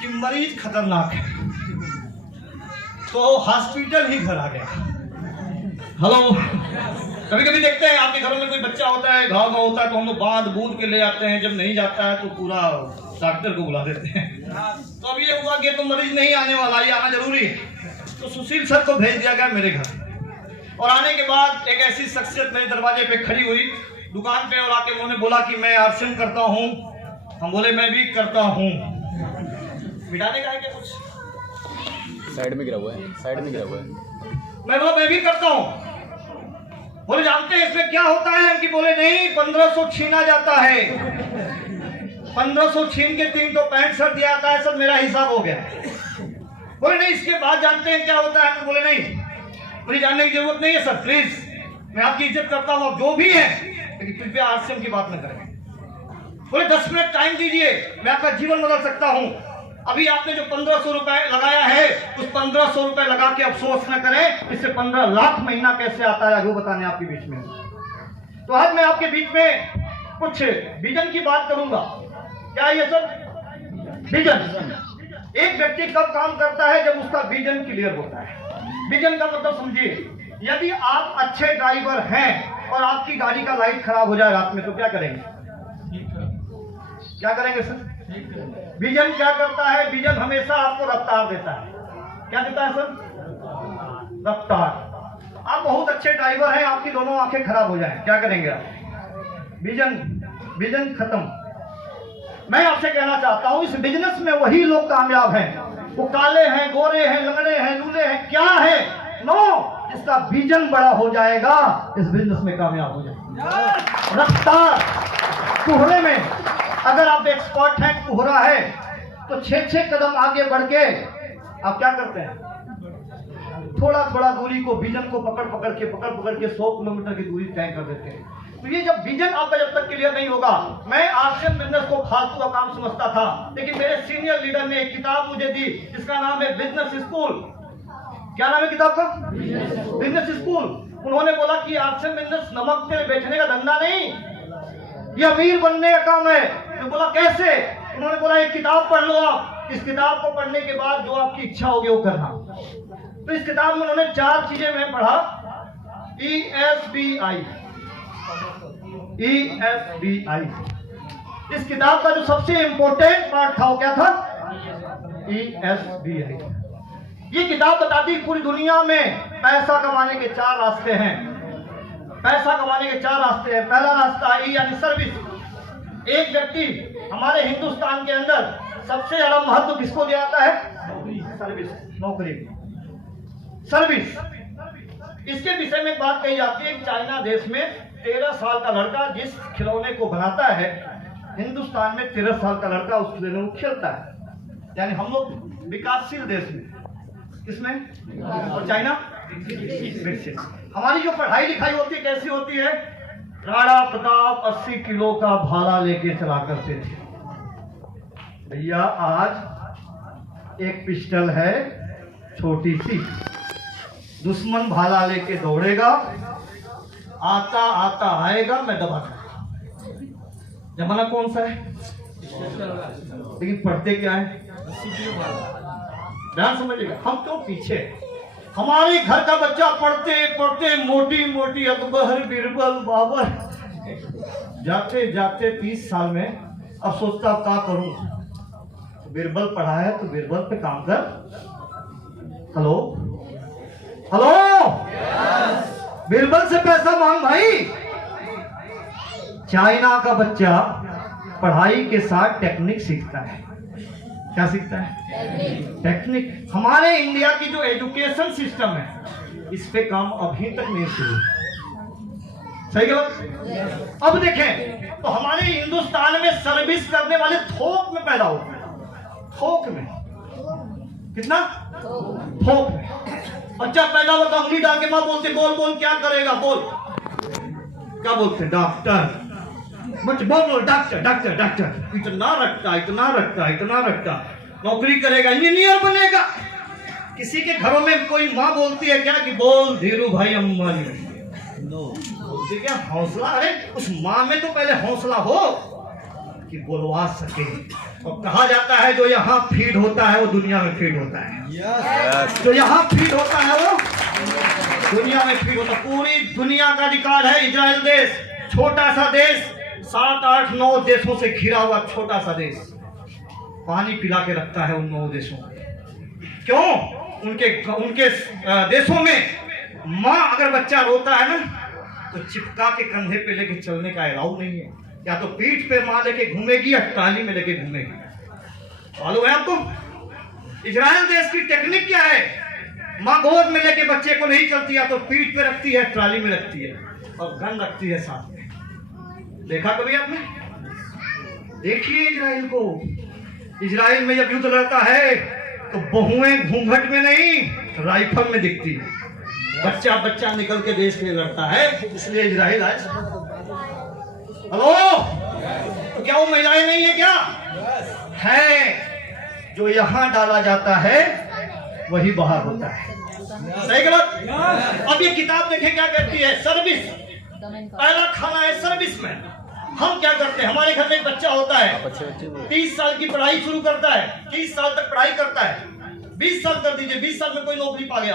कि मरीज खतरनाक है, तो हॉस्पिटल ही घर आ गया। हेलो, कभी कभी देखते हैं आपके घरों में कोई बच्चा होता है, घाव होता है, तो हम लोग बांध बूंद के ले आते हैं, जब नहीं जाता है तो पूरा डॉक्टर को बुला देते हैं। तो अब ये हुआ कि तो मरीज नहीं आने वाला, ये आना जरूरी है, तो सुशील सर को भेज दिया गया मेरे घर। और आने के बाद एक ऐसी शख्सियत मेरे दरवाजे पे खड़ी हुई दुकान पे, और आके उन्होंने बोला कि मैं आर्सन करता हूँ। हम बोले मैं भी करता हूँ। मिटाने का है क्या कुछ? साइड में गिरा हुआ है। मैं बोला मैं भी करता हूँ। बोले जानते हैं इसमें क्या होता है? कि बोले नहीं, 1500 छीना जाता है, 1500 छीन के 3 तो 65 दिया जाता है सर, मेरा हिसाब हो गया। बोले नहीं, इसके बाद जानते हैं क्या होता है? बोले नहीं, मुझे जानने की जरूरत नहीं है सर, प्लीज, मैं आपकी इज्जत करता हूँ, आप जो भी है, लेकिन कृपया आरसीएम की बात न करें। बोले 10 मिनट टाइम दीजिए, मैं आपका जीवन बदल सकता हूँ। अभी आपने जो 1500 रुपए लगाया है, उस 1500 रुपए लगा के अफसोस न करें, इससे 15 लाख महीना कैसे आता है वो बताने आपके बीच में। तो आज मैं आपके बीच में कुछ विजन की बात करूंगा। क्या ये सर विजन? एक व्यक्ति कब काम करता है? जब उसका विजन क्लियर होता है। विजन का मतलब समझिए, यदि आप अच्छे ड्राइवर हैं और आपकी गाड़ी का लाइट खराब हो जाए रात में, तो क्या करेंगे? क्या करेंगे सर? विजन क्या करता है? विजन हमेशा आपको रफ्तार देता है। क्या देता है सर? रफ्तार। आप बहुत अच्छे ड्राइवर हैं, आपकी दोनों आंखें खराब हो जाएं, क्या करेंगे आप? विजन खत्म। मैं आपसे कहना चाहता हूं, इस बिजनेस में वही लोग कामयाब हैं, वो काले हैं, गोरे हैं, लंगड़े हैं, लूले हैं, क्या है? नो, जिसका विजन बड़ा हो जाएगा इस बिजनेस में कामयाब हो जाएगा। रफ्तार। कोहरे में अगर आप एक्सपर्ट हैं, कोहरा है, तो 6 कदम आगे बढ़ के आप क्या करते हैं? थोड़ा दूरी को, विजन को पकड़ के 100 किलोमीटर की दूरी तय कर देते हैं। तो ये जब विजन आपका जब तक क्लियर नहीं होगा, मैं आरसीएम बिजनेस को फालतू का काम समझता था, लेकिन मेरे सीनियर लीडर ने एक किताब मुझे दी, जिसका नाम है बिजनेस स्कूल। क्या नाम है किताब का? Business school. उन्होंने बोला कि आरसीएम बिजनेस नमक तेल बेचने का धंधा नहीं, ये अमीर बनने का काम है। तो बोला कैसे? उन्होंने बोला एक किताब पढ़ लो आप, इस किताब को पढ़ने के बाद जो आपकी इच्छा होगी वो करना। तो इस किताब में उन्होंने 4 चीजें मैं पढ़ा। ESBI। इस किताब का जो सबसे इंपॉर्टेंट पार्ट था वो क्या था? ESBI। ये किताब बताती पूरी दुनिया में पैसा कमाने के 4 रास्ते हैं। पैसा कमाने के 4 रास्ते हैं। पहला रास्ता ई यानी सर्विस। एक व्यक्ति, हमारे हिंदुस्तान के अंदर सबसे ज्यादा महत्व किसको दिया जाता है? सर्विस, नौकरी, सर्विस। इसके विषय में बात कही जाती है कि चाइना देश में 13 साल का लड़का जिस खिलौने को बनाता है, हिंदुस्तान में 13 साल का लड़का उस खिलौने को खेलता है। यानी हम लोग विकासशील देश में, किसमें? और चाइना विकसित। हमारी जो पढ़ाई लिखाई होती है कैसी होती है? राणा प्रताप 80 किलो का भाला लेके चला करते थे। भैया आज एक पिस्टल है छोटी सी, दुश्मन भाला लेके दौड़ेगा, आता आएगा, मैं दबा दूंगा। जमाना कौन सा है? लेकिन पढ़ते क्या है? ध्यान समझिएगा, हम क्यों पीछे? हमारे घर का बच्चा पढ़ते मोटी मोटी अकबर, बीरबल, बाबर, जाते जाते 30 साल में अब सोचता क्या करूं? बीरबल पढ़ा है तो बीरबल पे काम कर। हेलो, बीरबल से पैसा मांग भाई। चाइना का बच्चा पढ़ाई के साथ टेक्निक सीखता है। क्या सीखता है? टेक्निक। हमारे इंडिया की जो एजुकेशन सिस्टम है, इस पे काम अभी तक नहीं शुरू। सही गलत? अब देखें तो हमारे हिंदुस्तान में सर्विस करने वाले थोक में पैदा होते हैं। थोक में कितना? थोक में। बच्चा पैदा होता, उंगली डाल के माँ बोलते बोल क्या करेगा? बोल। क्या बोलते? डॉक्टर। मत बोलो डॉक्टर डॉक्टर डॉक्टर, इतना रखता इतना रखता इतना रखता, नौकरी करेगा, इंजीनियर बनेगा। किसी के घरों में कोई माँ बोलती है क्या कि बोल धीरू भाई अंबानी, बोलती क्या हौसला? अरे उस माँ में तो पहले हौसला हो कि बोलवा सके। और कहा जाता है जो यहाँ फीड होता है वो दुनिया में फीड होता है। जो यहाँ फीड होता है वो दुनिया में फीड होता है। पूरी दुनिया का रिकॉर्ड है इजराइल देश, छोटा सा देश, 7, 8, 9 देशों से घिरा हुआ छोटा सा देश, पानी पिला के रखता है उन 9 देशों को। क्यों? उनके देशों में माँ अगर बच्चा रोता है ना तो चिपका के कंधे पे लेके चलने का अलाउ नहीं है। या तो पीठ पे माँ लेके घूमेगी या टाली में लेके घूमेगी। मालूम है आपको इजराइल देश की टेक्निक क्या है? माँ गोद में लेके बच्चे को नहीं चलती, या तो पीठ पे रखती है, ट्राली में रखती है और गन रखती है साथ में। देखा कभी आपने? देखिए इजराइल को। इजराइल में जब युद्ध लड़ता है तो बहुएं घूंघट में नहीं राइफल में दिखती है। बच्चा बच्चा निकल के देश के लिए लड़ता है, इसलिए इजराइल आज। हेलो, तो क्या वो महिलाएं नहीं है क्या? है। जो यहाँ डाला जाता है वही बाहर होता है। सही गलत? अब ये किताब देखें क्या कहती है? सर्विस, पहला खाना है सर्विस में। हम क्या करते हैं? हमारे घर में एक बच्चा होता है, 30 साल की पढ़ाई शुरू करता है, 30 साल तक पढ़ाई करता है, 20 साल कर दीजिए, 20 साल में कोई नौकरी पा गया।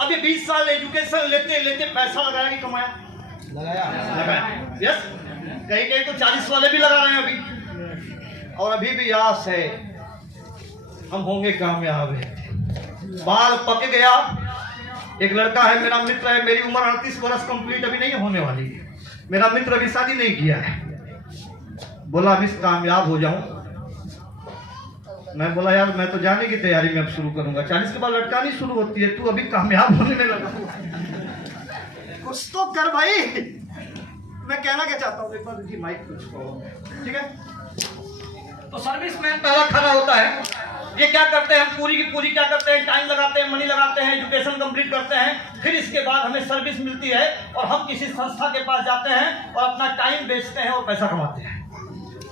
अब ये 20 साल एजुकेशन लेते लेते पैसा लगाया कि कमाया? लगाया। यस, कहीं कहीं तो 40 वाले भी लगा रहे हैं अभी, और अभी भी आस है हम होंगे कामयाब। है बाल पक गया। एक लड़का है, मेरा मित्र है, मेरी उम्र 38 वर्ष कंप्लीट अभी नहीं होने वाली है। मेरा मित्र अभी शादी नहीं किया है, बोला अभी कामयाब हो जाऊं। मैं बोला यार मैं तो जाने की तैयारी में अब शुरू करूंगा, 40 के बाद लड़का नहीं शुरू होती है, तू अभी कामयाब होने में लगा। कुछ तो कर भाई। मैं कहना क्या चाहता हूँ, एक बार देखिए माइक कुछ कहो, ठीक है? तो सर्विसमैन पहला खाना होता है। ये क्या करते हैं? हम पूरी की पूरी क्या करते हैं? टाइम लगाते हैं, मनी लगाते हैं, एजुकेशन कंप्लीट करते हैं, फिर इसके बाद हमें सर्विस मिलती है और हम किसी संस्था के पास जाते हैं और अपना टाइम बेचते हैं और पैसा कमाते हैं।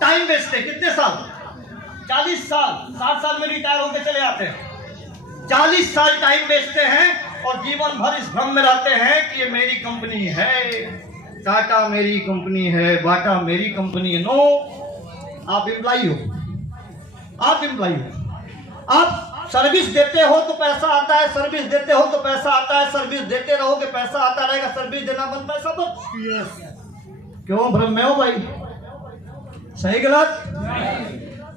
टाइम बेचते हैं कितने साल? 40 साल। 7 साल में रिटायर होकर चले आते हैं। 40 साल टाइम बेचते हैं और जीवन भर इस भ्रम में रहते हैं कि ये मेरी कंपनी है, टाटा मेरी कंपनी है, बाटा मेरी कंपनी है। नो, आप एम्प्लॉई हो, आप एम्प्लॉई हो। आप सर्विस देते हो तो पैसा आता है, सर्विस देते हो तो पैसा आता है, सर्विस देते रहोगे पैसा आता रहेगा, सर्विस देना बंद पैसा बंद। क्यों भ्रम में हो भाई? सही गलत?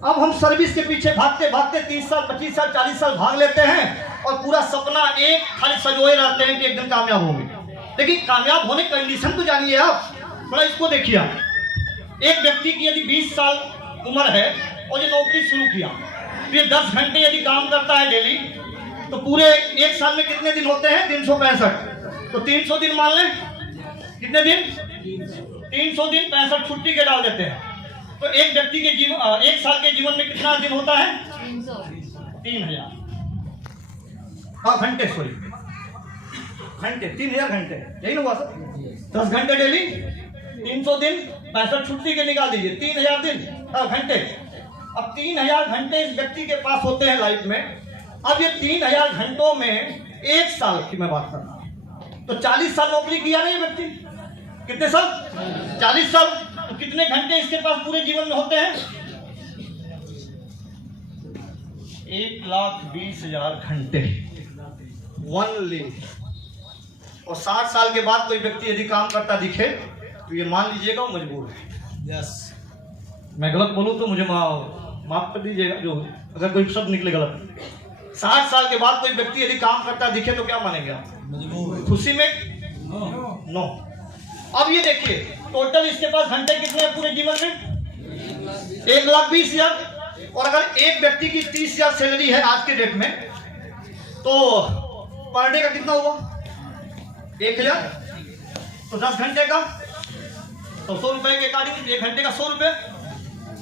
अब हम सर्विस के पीछे भागते भागते 30 साल 25 साल 40 साल भाग लेते हैं और पूरा सपना एक खाली सजोए रहते हैं कि एक दिन कामयाब होंगे। लेकिन कामयाब होने की कंडीशन तो जानिए आप। थोड़ा इसको देखिए आप। एक व्यक्ति की यदि 20 साल उम्र है और ये नौकरी शुरू किया, तो ये 10 घंटे यदि काम करता है डेली, तो पूरे एक साल में कितने दिन होते हैं? 365। तो 300 दिन मान लें। कितने दिन? 300 दिन 65 छुट्टी के डाल देते हैं। तो एक व्यक्ति के जीवन, एक साल के जीवन में कितना दिन होता है? 3000 घंटे, सॉरी घंटे, 3000 घंटे, यही ना हुआ सर? 10 घंटे डेली, 300 दिन 65 छुट्टी के निकाल दीजिए, 3000 दिन घंटे। अब 3000 घंटे इस व्यक्ति के पास होते हैं लाइफ में। अब ये 3000 घंटों में एक साल की मैं बात कर रहा हूं, तो 40 साल नौकरी किया नहीं व्यक्ति। कितने साल? 40 साल। तो कितने घंटे इसके पास पूरे जीवन में होते हैं? 1,20,000 घंटे ओनली। और 60 साल के बाद कोई व्यक्ति यदि काम करता दिखे तो ये मान लीजिएगा वो मजबूर है। यस, मैं गलत बोलूं तो मुझे माफ कर दीजिएगा, जो अगर कोई शब्द निकले गलत। 60 साल के बाद कोई व्यक्ति यदि काम करता दिखे तो क्या मानेंगे आप? मजबूर। खुशी में? नो। अब ये देखिए टोटल इसके पास घंटे कितने हैं पूरे जीवन में? 1,20,000। और अगर एक व्यक्ति की 30,000 सैलरी है आज के डेट में, तो पर डे का कितना हुआ? 1,000। तो 10 घंटे का तो 100 रुपए के अकॉर्डिंग 1 घंटे का 100 रुपए।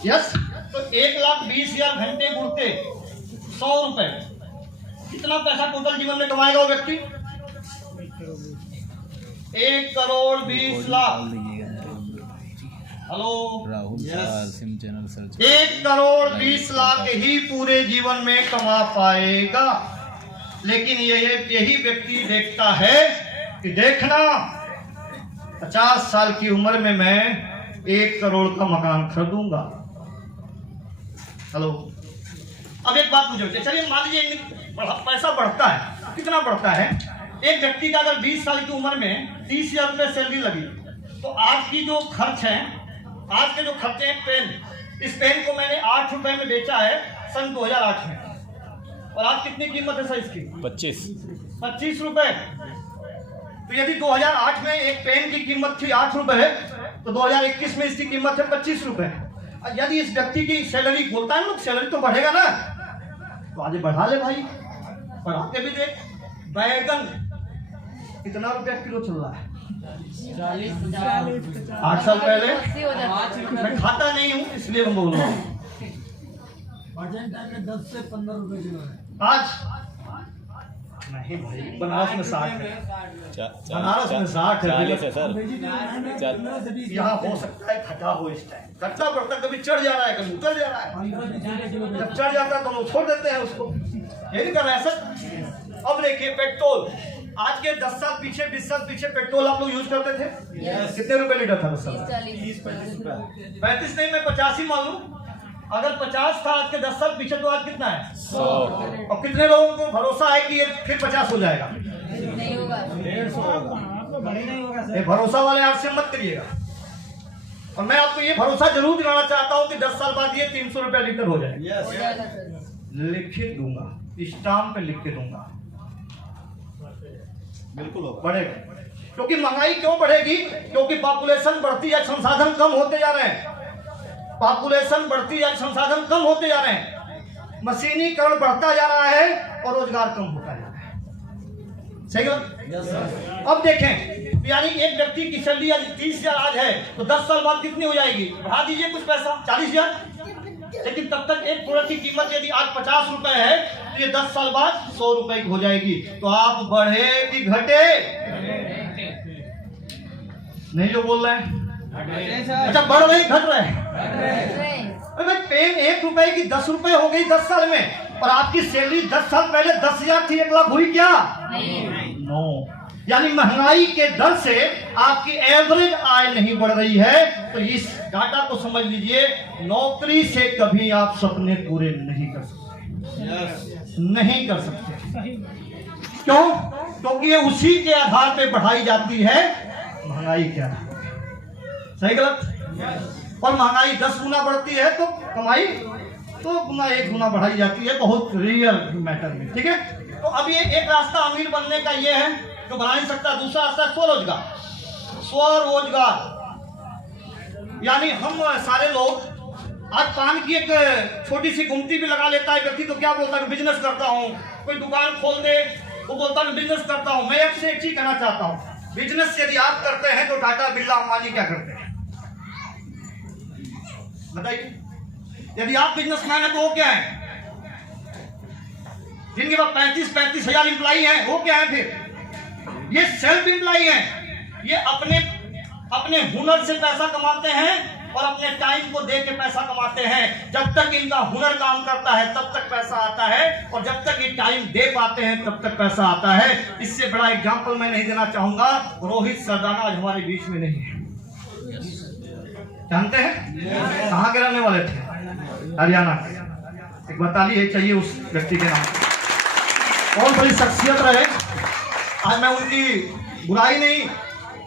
यस, तो 1,20,000 घंटे गुणते 100 रुपए, कितना पैसा टोटल जीवन में कमाएगा वो व्यक्ति? 1,20,00,000। Hello, Rahul sir SIM channel search 1,20,00,000 ही पूरे जीवन में कमा पाएगा, लेकिन यही व्यक्ति देखता है कि देखना 50 साल की उम्र में मैं 1 करोड़ का मकान खरीदूंगा। हेलो, अब एक बात पूछो, चलिए मान लीजिए पैसा बढ़ता है, कितना बढ़ता है? एक व्यक्ति का अगर 20 साल की उम्र में 30,000 रुपये सैलरी लगी, तो आज की जो खर्च है, आज के जो खर्चे हैं, पेन, इस पेन को मैंने 8 रुपए में बेचा है सन 2008 में, और आज कितनी कीमत है सर इसकी? 25 रुपए। तो यदि 2008 में एक पेन की कीमत थी 8 रुपए, तो 2021 में इसकी कीमत है 25 रुपए। और यदि इस व्यक्ति की सैलरी, बोलता है लोग सैलरी तो बढ़ेगा ना, तो आगे बढ़ा ले भाई, बढ़ा के भी देख। बैगन कितना रुपया किलो चल रहा है? 8 साल पहले मैं खाता नहीं हूँ, इसलिए मैं बोल रहा हूँ। 10 से 15 रुपए किलो है आज नहीं भाई, बनारस में 60 है, बनारस में 60 है, 40 है सर। यहाँ हो सकता है घटा हो, इस टाइम घटना बढ़ता, कभी चढ़ जा रहा है, कभी उतर जा रहा है। जब चढ़ जाता है तो लोग छोड़ देते हैं उसको, ये नहीं कर रहा है सर। अब देखिए पेट्रोल, आज के 10 साल पीछे, 20 साल पीछे पेट्रोल आप लोग यूज करते थे? कितने रुपए लीटर था? 35 नहीं, मैं 50 ही मान लूं। अगर 50 था आज के 10 साल पीछे, तो आज कितना है? 100। और कितने लोगों को भरोसा है कि ये फिर 50 हो जाएगा? नहीं होगा, 150 ये भरोसा वाले आपसे मत करिएगा। और मैं आपको ये भरोसा जरूर दिलाना चाहता हूँ कि 10 साल बाद ये 300 रुपया लीटर हो जाए। लिख के दूंगा, स्टाम्प पे लिख के दूंगा, बिल्कुल बढ़ेगा। क्योंकि महंगाई क्यों बढ़ेगी? क्योंकि पॉपुलेशन बढ़ती है, संसाधन कम होते जा रहे हैं। पॉपुलेशन बढ़ती है, संसाधन कम होते जा रहे हैं, मशीनीकरण बढ़ता जा रहा है और रोजगार कम होता जा रहा है। सही है? अब देखें, यानी एक व्यक्ति की सैलरी आज 30,000 आज है, तो 10 साल बाद कितनी हो जाएगी? बढ़ा दीजिए कुछ पैसा, 40,000। लेकिन तब तक एक प्रोडक्ट की कीमत यदि आज 50 रुपए है, तो ये 10 साल बाद 100 रुपए की हो जाएगी। तो आप बढ़े कि घटे? नहीं जो बोल रहे हैं, अच्छा बढ़ रहे घट रहे हैं? अरे पेन 1 रुपए की 10 रुपए हो गई 10 साल में, और आपकी सैलरी 10 साल पहले 10,000 थी, 1 लाख हुई क्या? नो। यानी महंगाई के दर से आपकी एवरेज आय नहीं बढ़ रही है। तो इस डाटा को समझ लीजिए, नौकरी से कभी आप सपने पूरे नहीं कर सकते, नहीं कर सकते। क्यों? क्योंकि ये उसी के आधार पे बढ़ाई जाती है, महंगाई के आधार पे। सही गलत? और महंगाई 10 गुना बढ़ती है तो कमाई 2 गुना 1 गुना बढ़ाई जाती है, बहुत रियल मैटर में। ठीक है? तो अब ये एक रास्ता अमीर बनने का ये है जो बना नहीं सकता। दूसरा रास्ता स्वरोजगार। स्वरोजगार यानी हम सारे लोग, आज पान की एक छोटी सी गुमटी भी लगा लेता है व्यक्ति, तो क्या बोलता है? बिजनेस करता हूँ। कोई दुकान खोल दे, वो बोलता है बिजनेस करता हूँ। मैं आपसे एक चीज कहना चाहता हूँ, बिजनेस यदि आप करते हैं तो टाटा बिरला अंबानी क्या करते हैं? बताइए। यदि आप बिजनेसमैन हैं तो वो क्या है? जिनके पास 35 हजार एम्प्लॉई हैं, वो क्या है फिर? ये सेल्फ एम्प्लॉई हैं। ये अपने हुनर से पैसा कमाते हैं और अपने टाइम को दे के पैसा कमाते हैं। जब तक इनका हुनर काम करता है तब तक पैसा आता है, और जब तक ये टाइम दे पाते हैं तब तक पैसा आता है। इससे बड़ा एग्जाम्पल मैं नहीं देना चाहूंगा। रोहित सरदाना आज हमारे बीच में नहीं है, जानते हैं? कहाँ के रहने वाले थे? हरियाणा के। एक बताली है चाहिए उस व्यक्ति के नाम, कौन बड़ी शख्सियत रहे। आज मैं उनकी बुराई नहीं,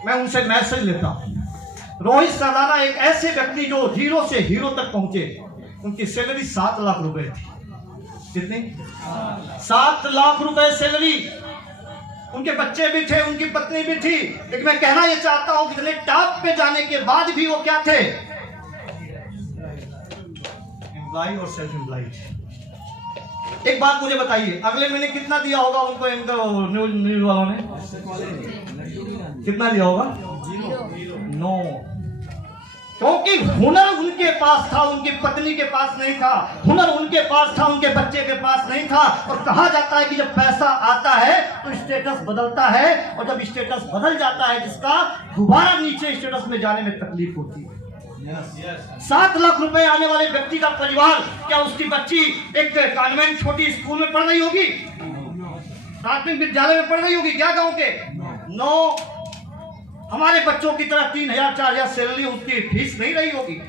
मैं उनसे मैसेज लेता हूँ। रोहित सरदाना एक ऐसे व्यक्ति जो जीरो से हीरो तक पहुंचे। उनकी सैलरी 7 लाख रुपए थी। कितनी? 7 लाख रुपए सैलरी। उनके बच्चे भी थे, उनकी पत्नी भी थी। लेकिन मैं कहना यह चाहता हूं, कितने टॉप पे जाने के बाद भी वो क्या थे? एम्प्लॉय और सेल्फ एम्प्लॉय थे। एक बात मुझे बताइए, अगले महीने कितना दिया होगा उनको न्यूज वालों ने? कितना दिया होगा? 0। क्योंकि हुनर उनके पास था, उनकी पत्नी के पास नहीं था। हुनर उनके पास था, उनके बच्चे के पास नहीं था। और कहा जाता है कि जब पैसा आता है तो स्टेटस बदलता है, और जब स्टेटस बदल जाता है जिसका, दोबारा नीचे स्टेटस में जाने में तकलीफ होती है। 7 लाख रुपए आने वाले व्यक्ति का परिवार, क्या उसकी बच्ची एक कॉन्वेंट छोटी स्कूल में पढ़ रही होगी, प्राथमिक विद्यालय में पढ़ रही होगी क्या गांव के? नो, हमारे बच्चों की तरह 3,000 4,000 सैलरी उसकी फीस नहीं रही होगी,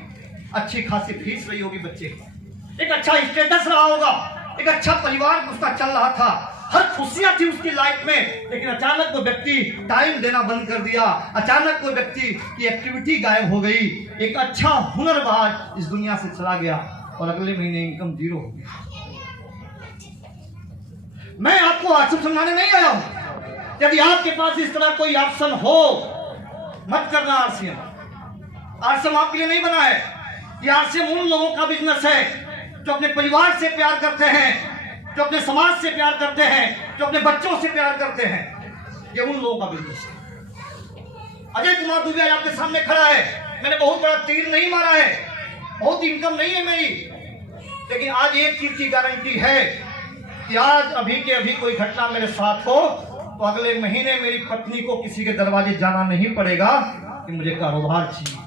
अच्छी खासी फीस रही होगी बच्चे की, एक अच्छा स्टेटस रहा होगा, एक अच्छा परिवार उसका चल रहा था, हर खुशियां थी उसकी लाइफ में। लेकिन अचानक वो व्यक्ति टाइम देना बंद कर दिया, अचानक वो व्यक्ति की एक्टिविटी गायब हो गई, एक अच्छा हुनरबाज इस दुनिया से चला गया और अगले महीने इनकम 0 हो गया। मैं आपको आंसू समझाने नहीं आया हूं। यदि आपके पास इस तरह कोई ऑप्शन हो, मत करना आरसीएम। आरसीएम आपके लिए नहीं बना है, ये आरसीएम उन लोगों का बिजनेस है जो अपने परिवार से प्यार करते हैं, जो अपने समाज से प्यार करते हैं, जो अपने बच्चों से प्यार करते हैं। ये उन लोगों का बिजनेस है। अजय कुमार दुबे आपके सामने खड़ा है, मैंने बहुत बड़ा तीर नहीं मारा है, बहुत इनकम नहीं है मेरी, लेकिन आज एक चीज की गारंटी है कि आज अभी के अभी कोई घटना मेरे साथ हो तो अगले महीने मेरी पत्नी को किसी के दरवाजे जाना नहीं पड़ेगा कि मुझे कारोबार चाहिए,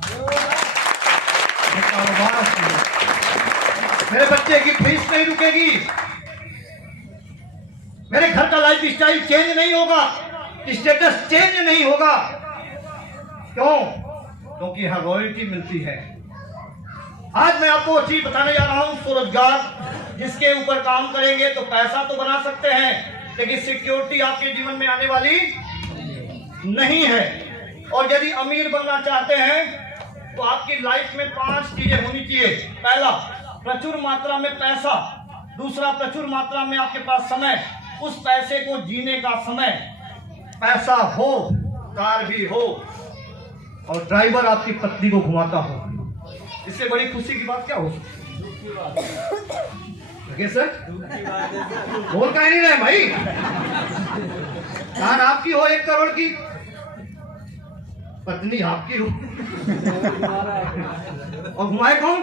कारोबार चाहिए, मेरे बच्चे की फीस नहीं रुकेगी, मेरे घर का लाइफ स्टाइल चेंज नहीं होगा, स्टेटस चेंज नहीं होगा। क्यों? क्योंकि यहां रॉयल्टी मिलती है। आज मैं आपको चीज बताने जा रहा हूं, स्वरोजगार जिसके ऊपर काम करेंगे तो पैसा तो बना सकते हैं, लेकिन सिक्योरिटी आपके जीवन में आने वाली नहीं है। और यदि अमीर बनना चाहते हैं तो आपकी लाइफ में 5 चीजें होनी चाहिए। पहला, प्रचुर मात्रा में पैसा। दूसरा, प्रचुर मात्रा में आपके पास समय, उस पैसे को जीने का समय। पैसा हो, कार भी हो और ड्राइवर आपकी पत्नी को घुमाता हो, इससे बड़ी खुशी की बात क्या हो? सर बोल कहीं नहीं रहे भाई। कार आपकी हो 1 करोड़ की, पत्नी आपकी हो और घुमाए कौन?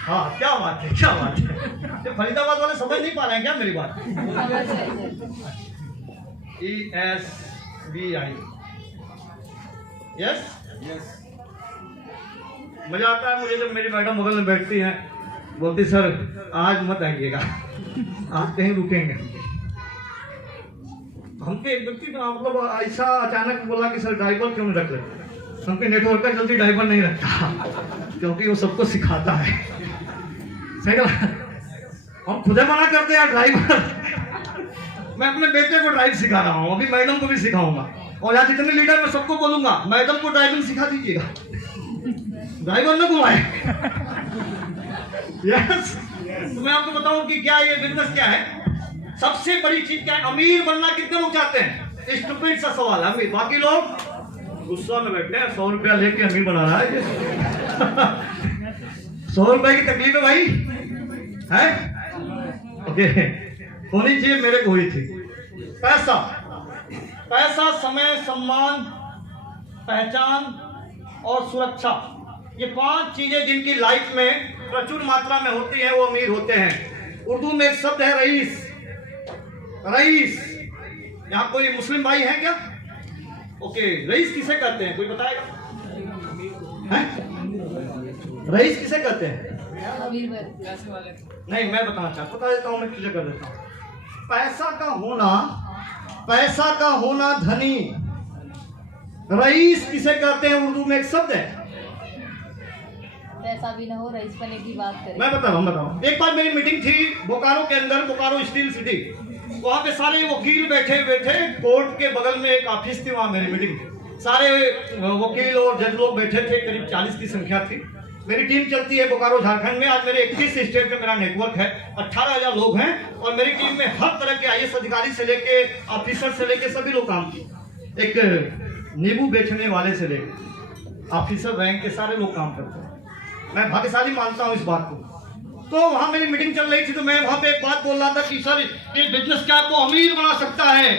हाँ, क्या बात है, क्या बात है। फरीदाबाद वाले समझ नहीं पा रहे हैं क्या मेरी बात? ESBI, yes yes. मजा आता है मुझे जब मेरी मैडम बगल में बैठती हैं, बोलती सर आज मत आइएगा, आज कहीं रुकेंगे। हमके एक व्यक्ति मतलब ऐसा अचानक बोला कि सर ड्राइवर क्यों नहीं रख लेते? हमके नेटवर्क का जल्दी ड्राइवर नहीं रखता क्योंकि वो सबको सिखाता है। सही हम खुदे मना करते हैं ड्राइवर। मैं अपने बेटे को ड्राइव सिखा रहा हूँ, अभी मैडम को भी सिखाऊंगा, और यहाँ जितने लीडर मैं सबको बोलूंगा मैडम को ड्राइविंग सिखा दीजिएगा, ड्राइवर न घुमाए। यस, तो मैं आपको बताऊं कि क्या ये बिजनेस क्या है। सबसे बड़ी चीज क्या है? अमीर बनना कितने लोग चाहते हैं? स्टूपिड सा सवाल है। अमीर, बाकी लोग गुस्सा में बैठे हैं, 100 रुपया लेके अमीर बना रहा है। 100 रुपए की तकलीफ है भाई, है? ओके, होनी चाहिए, मेरे को हुई थी। पैसा, पैसा, समय, सम्मान, पहचान और सुरक्षा, ये 5 चीजें जिनकी लाइफ में प्रचुर मात्रा में होती है वो अमीर होते हैं। उर्दू में एक शब्द है रईस। रईस, यहाँ कोई मुस्लिम भाई है क्या? ओके, रईस किसे कहते हैं, कोई बताएगा? रईस किसे कहते हैं? नहीं, मैं बता देता हूँ, मैं क्लियर कर देता हूँ। पैसा का होना धनी। रईस किसे कहते हैं? उर्दू में एक शब्द है। पैसा भी ना हो, रईस बने की बात करें। मैं बता रहा हूँ। एक बार मेरी मीटिंग थी बोकारो के अंदर, बोकारो स्टील सिटी। वहाँ पे सारे वकील बैठे हुए थे, कोर्ट के बगल में एक ऑफिस थी, वहाँ मेरी मीटिंग थी। सारे वकील और जज लोग बैठे थे, करीब 40 की संख्या थी। मेरी टीम चलती है बोकारो झारखंड में। आज मेरे 21 स्टेट में मेरा नेटवर्क है, 18,000 लोग हैं और मेरी टीम में हर तरह के IAS अधिकारी से लेके ऑफिसर से लेके सभी लोग काम किए। एक नींबू बेचने वाले से लेके ऑफिसर रैंक के सारे लोग काम करते हैं। मैं भाग्यशाली मानता हूँ इस बात को। तो वहाँ मेरी मीटिंग चल रही थी, तो मैं वहाँ पे एक बात बोल रहा था कि सर ये बिजनेस क्या आपको अमीर बना सकता है।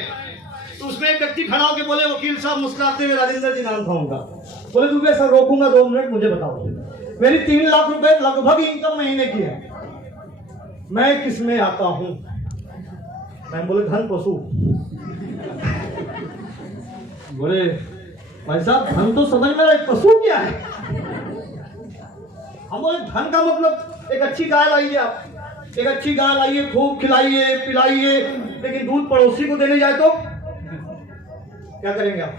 तो उसमें एक व्यक्ति खड़ा होकर बोले, वकील साहब मुस्कुराते हुए, राजेंद्र जी नाम था उनका, बोले दुबे सर रोकूंगा 2 मिनट, मुझे बताओ मेरी 3 लाख रुपए लगभग इनकम महीने की है, मैं किस में आता हूँ? मैं बोले धन पशु। बोले भाई साहब धन तो समझ में रहे, पशु क्या है? हम बोले धन का मतलब एक अच्छी गाय लाइए, आप एक अच्छी गाय लाइए, खूब खिलाइए पिलाइए, लेकिन दूध पड़ोसी को देने जाए तो क्या करेंगे आप?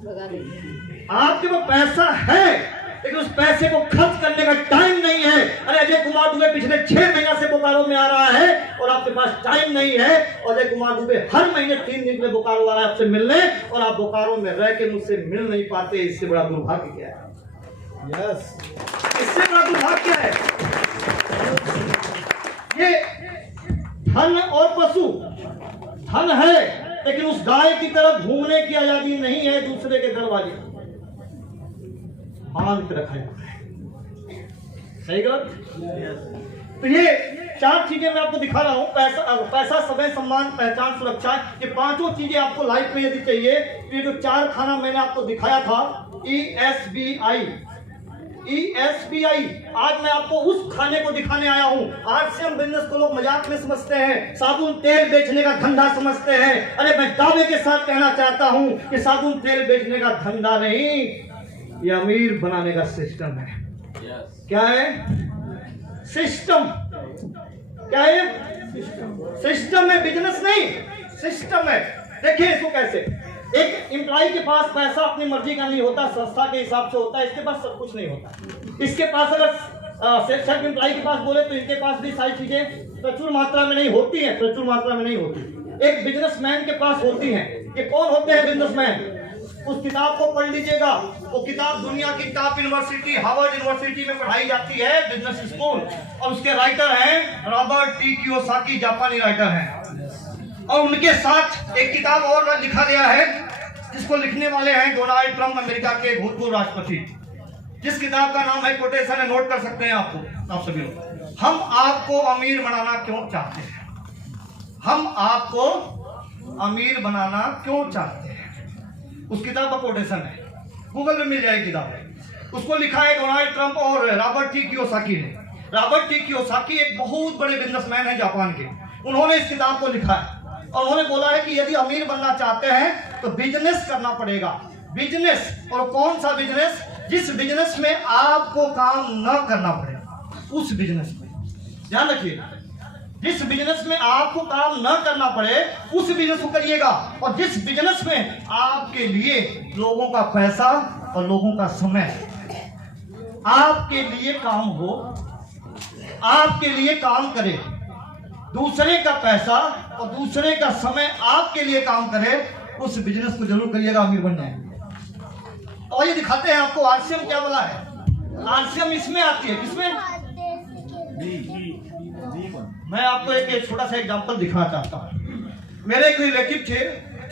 भगा देंगे। आपके पास पैसा है लेकिन उस पैसे को खर्च करने का टाइम नहीं है। अरे अजय कुमार दुबे पिछले 6 महीना से बोकारो में आ रहा है और आपके पास टाइम नहीं है। अजय कुमार दुबे हर महीने 3 दिन में बोकारो आ रहा है आपसे मिलने, और आप बोकारो में रह के मुझसे मिल नहीं पाते। इससे बड़ा दुर्भाग्य क्या है? यस, इससे बड़ा दुर्भाग्य क्या है? ये धन और पशु, धन है लेकिन उस गाय की तरफ घूमने की आजादी नहीं है। दूसरे के दरवाजे बांध के रखा जाता है। सही गलत? तो ये 4 चीजें मैं आपको दिखा रहा हूं। पैसा, समय, सम्मान, पहचान, सुरक्षा, ये 5 चीजें आपको लाइफ में यदि चाहिए। ये जो 4 खाना मैंने आपको दिखाया था, ESBI, आज मैं आपको उस खाने को दिखाने आया हूं। आरसीएम बिजनेस को लोग मजाक में समझते हैं, साबुन तेल बेचने का धंधा समझते हैं। अरे मैं दावे के साथ कहना चाहता हूं कि साबुन तेल बेचने का धंधा नहीं, ये अमीर बनाने का सिस्टम है। क्या है? सिस्टम। क्या है? सिस्टम है, बिजनेस नहीं, सिस्टम है। देखिए इसको कैसे, एक एम्प्लॉय के पास पैसा अपनी मर्जी का नहीं होता, संस्था के हिसाब से होता है। इसके पास सब कुछ नहीं होता। इसके पास अगर सेल्फ एम्प्लॉय के पास बोले तो इनके पास भी सारी चीजें प्रचुर मात्रा में नहीं होती हैं, प्रचुर मात्रा में नहीं होती। एक बिजनेसमैन के पास होती हैं। ये कौन होते हैं बिजनेसमैन? उस किताब को पढ़ लीजिएगा। वो किताब दुनिया की टॉप यूनिवर्सिटी हार्वर्ड यूनिवर्सिटी में पढ़ाई जाती है, बिजनेस स्कूल, और उसके राइटर हैं रॉबर्ट टी कियोसाकी, जापानी राइटर हैं। और उनके साथ एक किताब और लिखा गया है जिसको लिखने वाले हैं डोनाल्ड ट्रंप, अमेरिका के भूतपूर्व राष्ट्रपति। जिस किताब का नाम है, कोटेशन है, नोट कर सकते हैं आप सभी लोग। हम आपको अमीर बनाना क्यों चाहते हैं? हम आपको अमीर बनाना क्यों चाहते हैं? उस किताब का कोटेशन है, गूगल में मिल जाएगी किताब। उसको लिखा है डोनाल्ड ट्रंप और रॉबर्ट टी कियोसाकी ने। रॉबर्ट टी कियोसाकी एक बहुत बड़े बिजनेसमैन हैं जापान के। उन्होंने इस किताब को लिखा है और उन्होंने बोला है कि यदि अमीर बनना चाहते हैं तो बिजनेस करना पड़ेगा। बिजनेस, और कौन सा बिजनेस? जिस बिजनेस में आपको काम न करना पड़े, उस बिजनेस में ध्यान रखिए। जिस बिजनेस में आपको काम न करना पड़े उस बिजनेस को करिएगा। और जिस बिजनेस में आपके लिए लोगों का पैसा और लोगों का समय आपके लिए काम हो, आपके लिए काम करे, दूसरे का पैसा और दूसरे का समय आपके लिए काम करे, उस बिजनेस को जरूर करिएगा, अमीर बन जाएंगे। और ये दिखाते हैं आपको आरसीएम क्या बोला है। आरसीएम इसमें आती है, किसमें? मैं आपको एक छोटा सा एग्जांपल दिखाना चाहता हूँ। मेरे एक रिलेटिव थे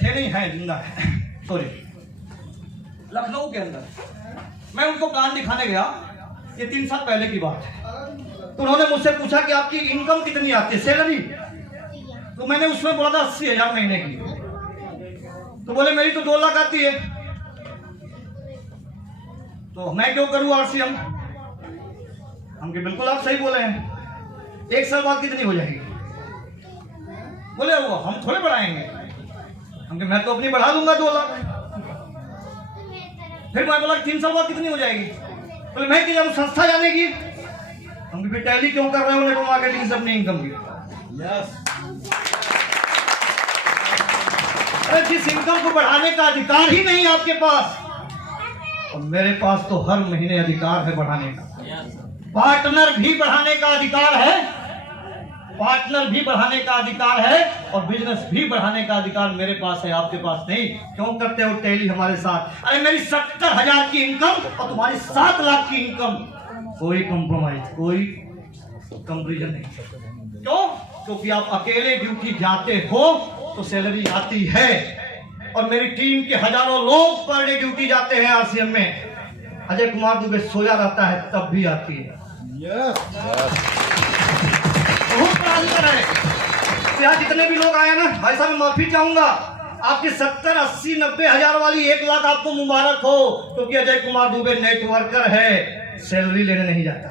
नहीं है, जिंदा है, सॉरी, लखनऊ के अंदर। मैं उनको प्लान दिखाने गया, ये 3 साल पहले की बात है। तो उन्होंने मुझसे पूछा कि आपकी इनकम कितनी आती है, सैलरी? तो मैंने उसमें बोला था 80,000 महीने की। तो बोले मेरी तो 2 लाख आती है। तो मैं क्यों करूं आरसीएम? हम कि बिल्कुल आप सही बोले हैं। 1 साल बाद कितनी हो जाएगी? बोले वो हम थोड़े बढ़ाएंगे। हम कि मैं तो अपनी बढ़ा दूंगा 2 लाख। फिर मैं बोला 3 साल बाद कितनी हो जाएगी? बोले मैं कि जब संस्था जानेगी। हम भी टैली क्यों कर रहे हो, नेटवर्क मार्केटिंग से अपनी इनकम की। अरे जिस इनकम को बढ़ाने का अधिकार ही नहीं आपके पास, और मेरे पास तो हर महीने अधिकार है बढ़ाने का। पार्टनर भी बढ़ाने का अधिकार है, पार्टनर भी बढ़ाने का अधिकार है, और बिजनेस भी बढ़ाने का अधिकार मेरे पास है, आपके पास नहीं। क्यों करते हो टैली हमारे साथ? अरे मेरी 70,000 की इनकम और तुम्हारी 7 लाख की इनकम, कोई कंप्रोमाइज, कोई कंपैरिजन नहीं। क्यों? क्योंकि आप अकेले ड्यूटी जाते हो तो सैलरी आती है, और मेरी टीम के हजारों लोग पर डे ड्यूटी जाते हैं आरसीएम में। अजय कुमार दुबे सोया रहता है तब भी आती है। बहुत बड़ा अंतर है। तो यहाँ जितने भी लोग आए ना, भाई साहब मैं माफी चाहूंगा, आपकी 70, 80, 90 हजार वाली 1 लाख आपको मुबारक हो, क्योंकि अजय कुमार दुबे नेटवर्कर है, सैलरी लेने नहीं जाता,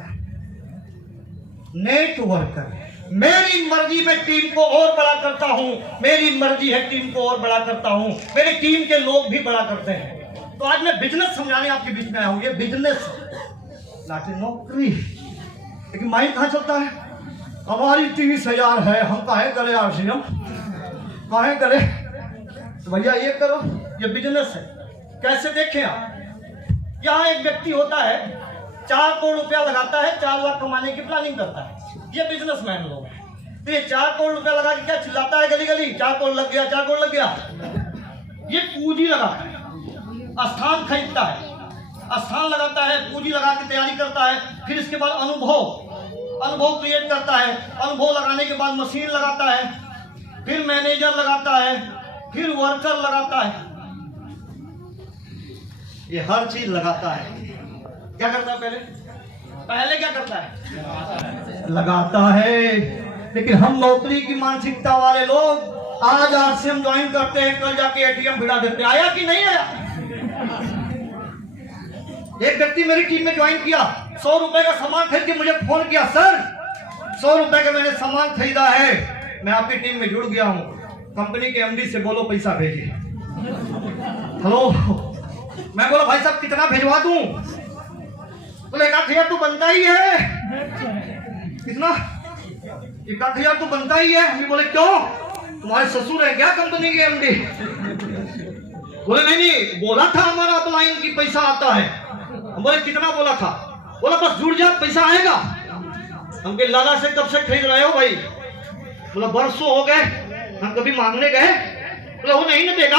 नेटवर्कर। मेरी मर्जी में टीम को और बड़ा करता हूं, मेरी मर्जी है टीम को और बड़ा करता हूं, मेरी टीम के लोग भी बड़ा करते हैं। तो आज मैं बिजनेस समझाने आपके बीच में आया हूं। ये बिजनेस, लाठी नौकरी, लेकिन माइंड कहाँ चलता है? हमारी 30,000 है, हम काहे करे आरसीएम, काहे करे? तो भैया ये करो, ये बिजनेस है। कैसे देखें आप? यहाँ एक व्यक्ति होता है 4 करोड़ रुपया लगाता है, 4 लाख कमाने की प्लानिंग करता है। ये बिजनेसमैन लोग हैं। तो ये 4 करोड़ रुपया लगा के क्या चिल्लाता है गली गली, 4 करोड़ लग गया, 4 करोड़ लग गया। ये पूंजी लगाता है, स्थान खरीदता है, स्थान लगाता है, पूंजी लगा के तैयारी करता है। फिर इसके बाद अनुभव क्रिएट करता है। अनुभव लगाने के बाद मशीन लगाता है, फिर मैनेजर लगाता है, फिर वर्कर लगाता है। ये हर चीज लगाता है। क्या करता है? पहले क्या करता है? लगाता है। लेकिन हम नौकरी की मानसिकता वाले लोग आज आरसीएम ज्वाइन करते हैं, कल जाके एटीएम भिड़ा देते हैं। आया कि नहीं आया? एक व्यक्ति मेरी टीम में ज्वाइन किया, 100 रुपए का सामान खरीद के मुझे फोन किया, सर 100 रुपए का मैंने सामान खरीदा है, मैं आपकी टीम में जुड़ गया हूं, कंपनी के एमडी से बोलो पैसा भेजिए। हेलो, मैं बोला भाई साहब कितना भेजवा दूं? बोले 1,000 तो बनता ही है। कितना? 1,000 तो बनता ही है। हम बोले क्यों, तुम्हारे ससुर है क्या कंपनी के एमडी? बोले नहीं, बोला था हमारा अपलाइन की पैसा आता है। हम बोले कितना बोला था? बोला बस जुड़ जा पैसा आएगा। हम के लाला से कब से खरीद रहे हो भाई? बोला बरसों हो गए, हम कभी मांगने गए? बोला वो नहीं ना देगा।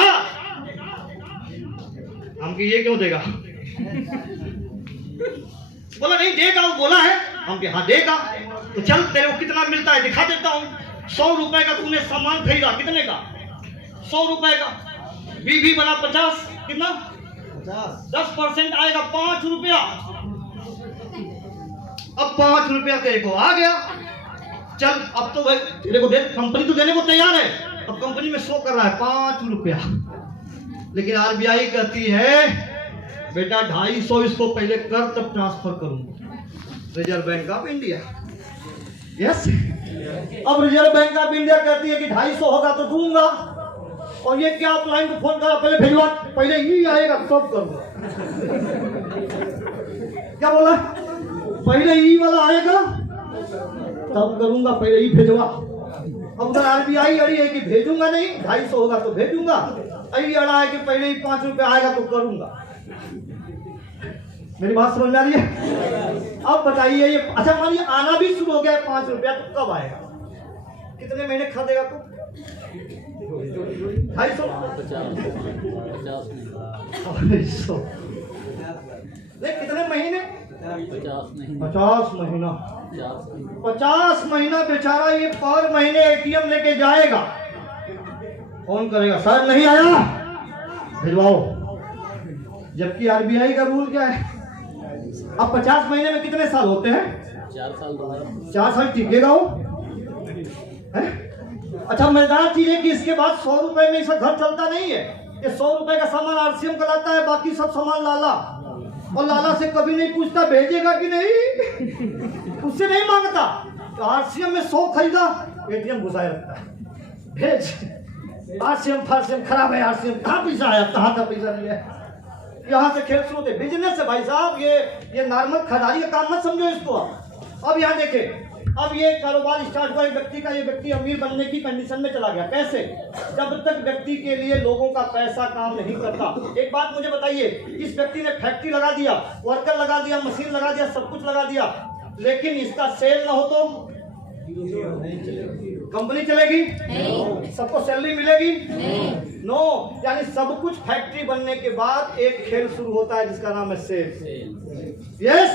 हम के ये क्यों देगा? बोला नहीं देगा, वो बोला है। हम के हाँ देगा। तो चल तेरे को कितना मिलता है दिखा देता हूँ। 100 रुपए का तूने सामान खरीदा, कितने का? 100 रुपए का। बीबी बना 50, कितना? 10% आएगा 5 रुपया। अब 5 रुपया तेरे को आ गया। चल अब तो भाई तेरे को कंपनी तो देने को तैयार है। अब कंपनी में शो कर रहा है 5 रुपया, लेकिन आरबीआई कहती है बेटा 250 इसको पहले कर तब ट्रांसफर करूंगा। Reserve bank of India, yes. अब रिजर्व बैंक ऑफ इंडिया कहती है कि 250 होगा तो दूंगा। और ये क्या अपलाइन को फोन करा, पहले भेजवा, पहले ही आएगा तब करूंगा। क्या बोला? पहले ही वाला आएगा तब करूंगा, पहले ही भेजवा। अब उधर आरबीआई अड़ी है कि भेजूंगा नहीं, 250 होगा तो भेजूंगा। अड़ी अड़ा है कि पहले ही 5 रुपए आएगा तो करूंगा। मेरी बात समझ में आ रही है? अब बताइए ये, अच्छा मानिए आना भी शुरू हो गया 5 रुपया, तो कब आएगा? कितने महीने खरीदेगा तू? 250 कितने महीने? 50 महीना। 50 महीना बेचारा ये पर महीने एटीएम लेके जाएगा। फोन करेगा, सर नहीं आया, भिजवाओ। जबकि आरबीआई का रूल क्या है? अब 50 महीने में कितने साल होते हैं? 4 साल टिकेगा वो है? अच्छा मजेदार चीज है कि इसके बाद 100 रुपए में इसका घर चलता नहीं है। ये 100 रुपए का सामान आरसीएम का लाता है, बाकी सब सामान लाला। और लाला से कभी नहीं पूछता भेजेगा कि नहीं, उससे नहीं मांगता। तो आरसीएम में 100 खरीदा, एटीएम घुसाए रखता है, भेज। आरसीएम फारसीएम खराब है, आरसीएम कहाँ पैसा आया, कहाँ का पैसा नहीं है। यहाँ से खेल शुरू होते। बिजनेस है भाई साहब, ये नॉर्मल खरीदारी का काम मत समझो इसको आप। अब यहाँ देखें, अब ये कारोबार स्टार्ट हुआ, एक व्यक्ति का, ये व्यक्ति अमीर बनने की कंडीशन में चला गया। कैसे? जब तक व्यक्ति के लिए लोगों का पैसा काम नहीं करता। एक बात मुझे बताइए, इस व्यक्ति ने फैक्ट्री लगा दिया, वर्कर लगा दिया, मशीन लगा दिया, सब कुछ लगा दिया, लेकिन इसका सेल ना हो तो कंपनी चलेगी? नहीं। सबको सैलरी मिलेगी? नहीं। नो, यानी सब कुछ फैक्ट्री बनने के बाद एक खेल शुरू होता है जिसका नाम है सेल। यस,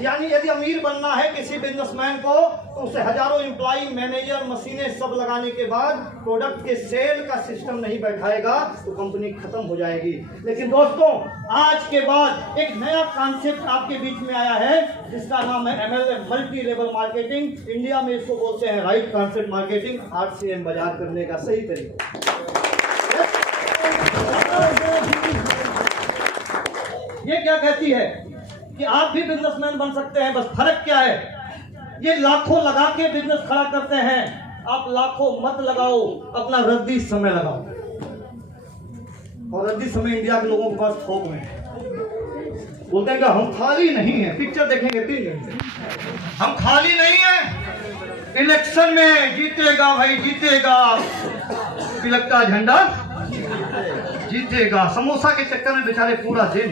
यानी यदि अमीर बनना है किसी बिजनेसमैन को तो उसे हजारों एम्प्लॉय, मैनेजर, मशीनें सब लगाने के बाद प्रोडक्ट के सेल का सिस्टम नहीं बैठाएगा तो कंपनी खत्म हो जाएगी। लेकिन दोस्तों आज के बाद एक नया कॉन्सेप्ट आपके बीच में आया है जिसका नाम है MLM, multi level marketing. India में इसको बोलते हैं राइट कॉन्सेप्ट मार्केटिंग, RCM बाजार करने का सही तरीका। ये क्या कहती है कि आप भी बिजनेसमैन बन सकते हैं, बस फर्क क्या है? ये लाखों लगा के बिजनेस खड़ा करते हैं, आप लाखों मत लगाओ, अपना रद्दी समय लगाओ। और रद्दी समय इंडिया के लोगों के पास थोक में है। बोलते हैं कि हम खाली नहीं है, पिक्चर देखेंगे 3 घंटे, हम खाली नहीं है, इलेक्शन में जीतेगा भाई जीतेगा, तिलक झंडा जीतेगा। समोसा के चक्कर में बेचारे पूरा दिन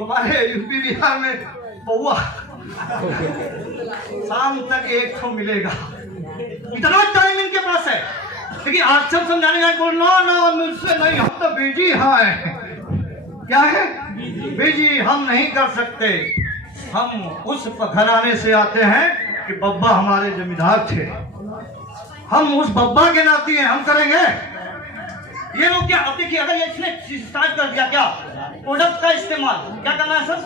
हमारे यूपी बिहार में पौआ शाम तक एक तो मिलेगा, इतना टाइम इनके पास है। लेकिन आश्रम समझाने का बोल ना मुझसे नहीं, हम तो बिजी हैं। क्या है बिजी, हम नहीं कर सकते। हम उस घराने से आते हैं कि बब्बा हमारे जमींदार थे, हम उस बब्बा के नाती हैं, हम करेंगे। ये लोग क्या होते कि अगर इसने स्टार्ट कर दिया क्या प्रोडक्ट का इस्तेमाल, क्या करना है सर,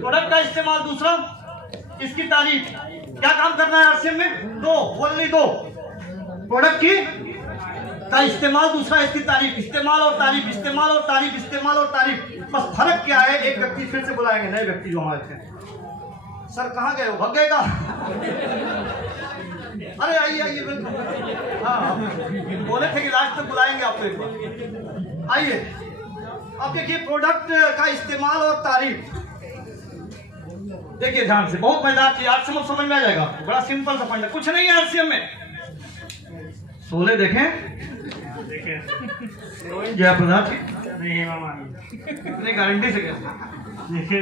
प्रोडक्ट का इस्तेमाल, दूसरा इसकी तारीफ, क्या काम करना है आरसीएम में, 2 ओनली 2 प्रोडक्ट की का इस्तेमाल, दूसरा इसकी तारीफ, इस्तेमाल और तारीफ, इस्तेमाल और तारीफ, इस्तेमाल और तारीफ। बस फर्क क्या है, एक व्यक्ति फिर से बुलाएंगे, नए व्यक्ति जो हमारे थे, सर कहाँ गए हो, भग गए का? अरे आइए आइए बिल्कुल, हाँ बोले थे कि लास्ट तक बुलाएंगे आपको एक बार, आइए। अब देखिए प्रोडक्ट का इस्तेमाल और तारीफ, देखिए ध्यान से, बहुत मजेदार चीज, आज समझ में आ जाएगा, बड़ा सिंपल सा फंड है, कुछ नहीं है आरसीएम में। 16 देखें जयप्रदा नहीं मामा अपनी गारंटी से कहते हैं। देखिए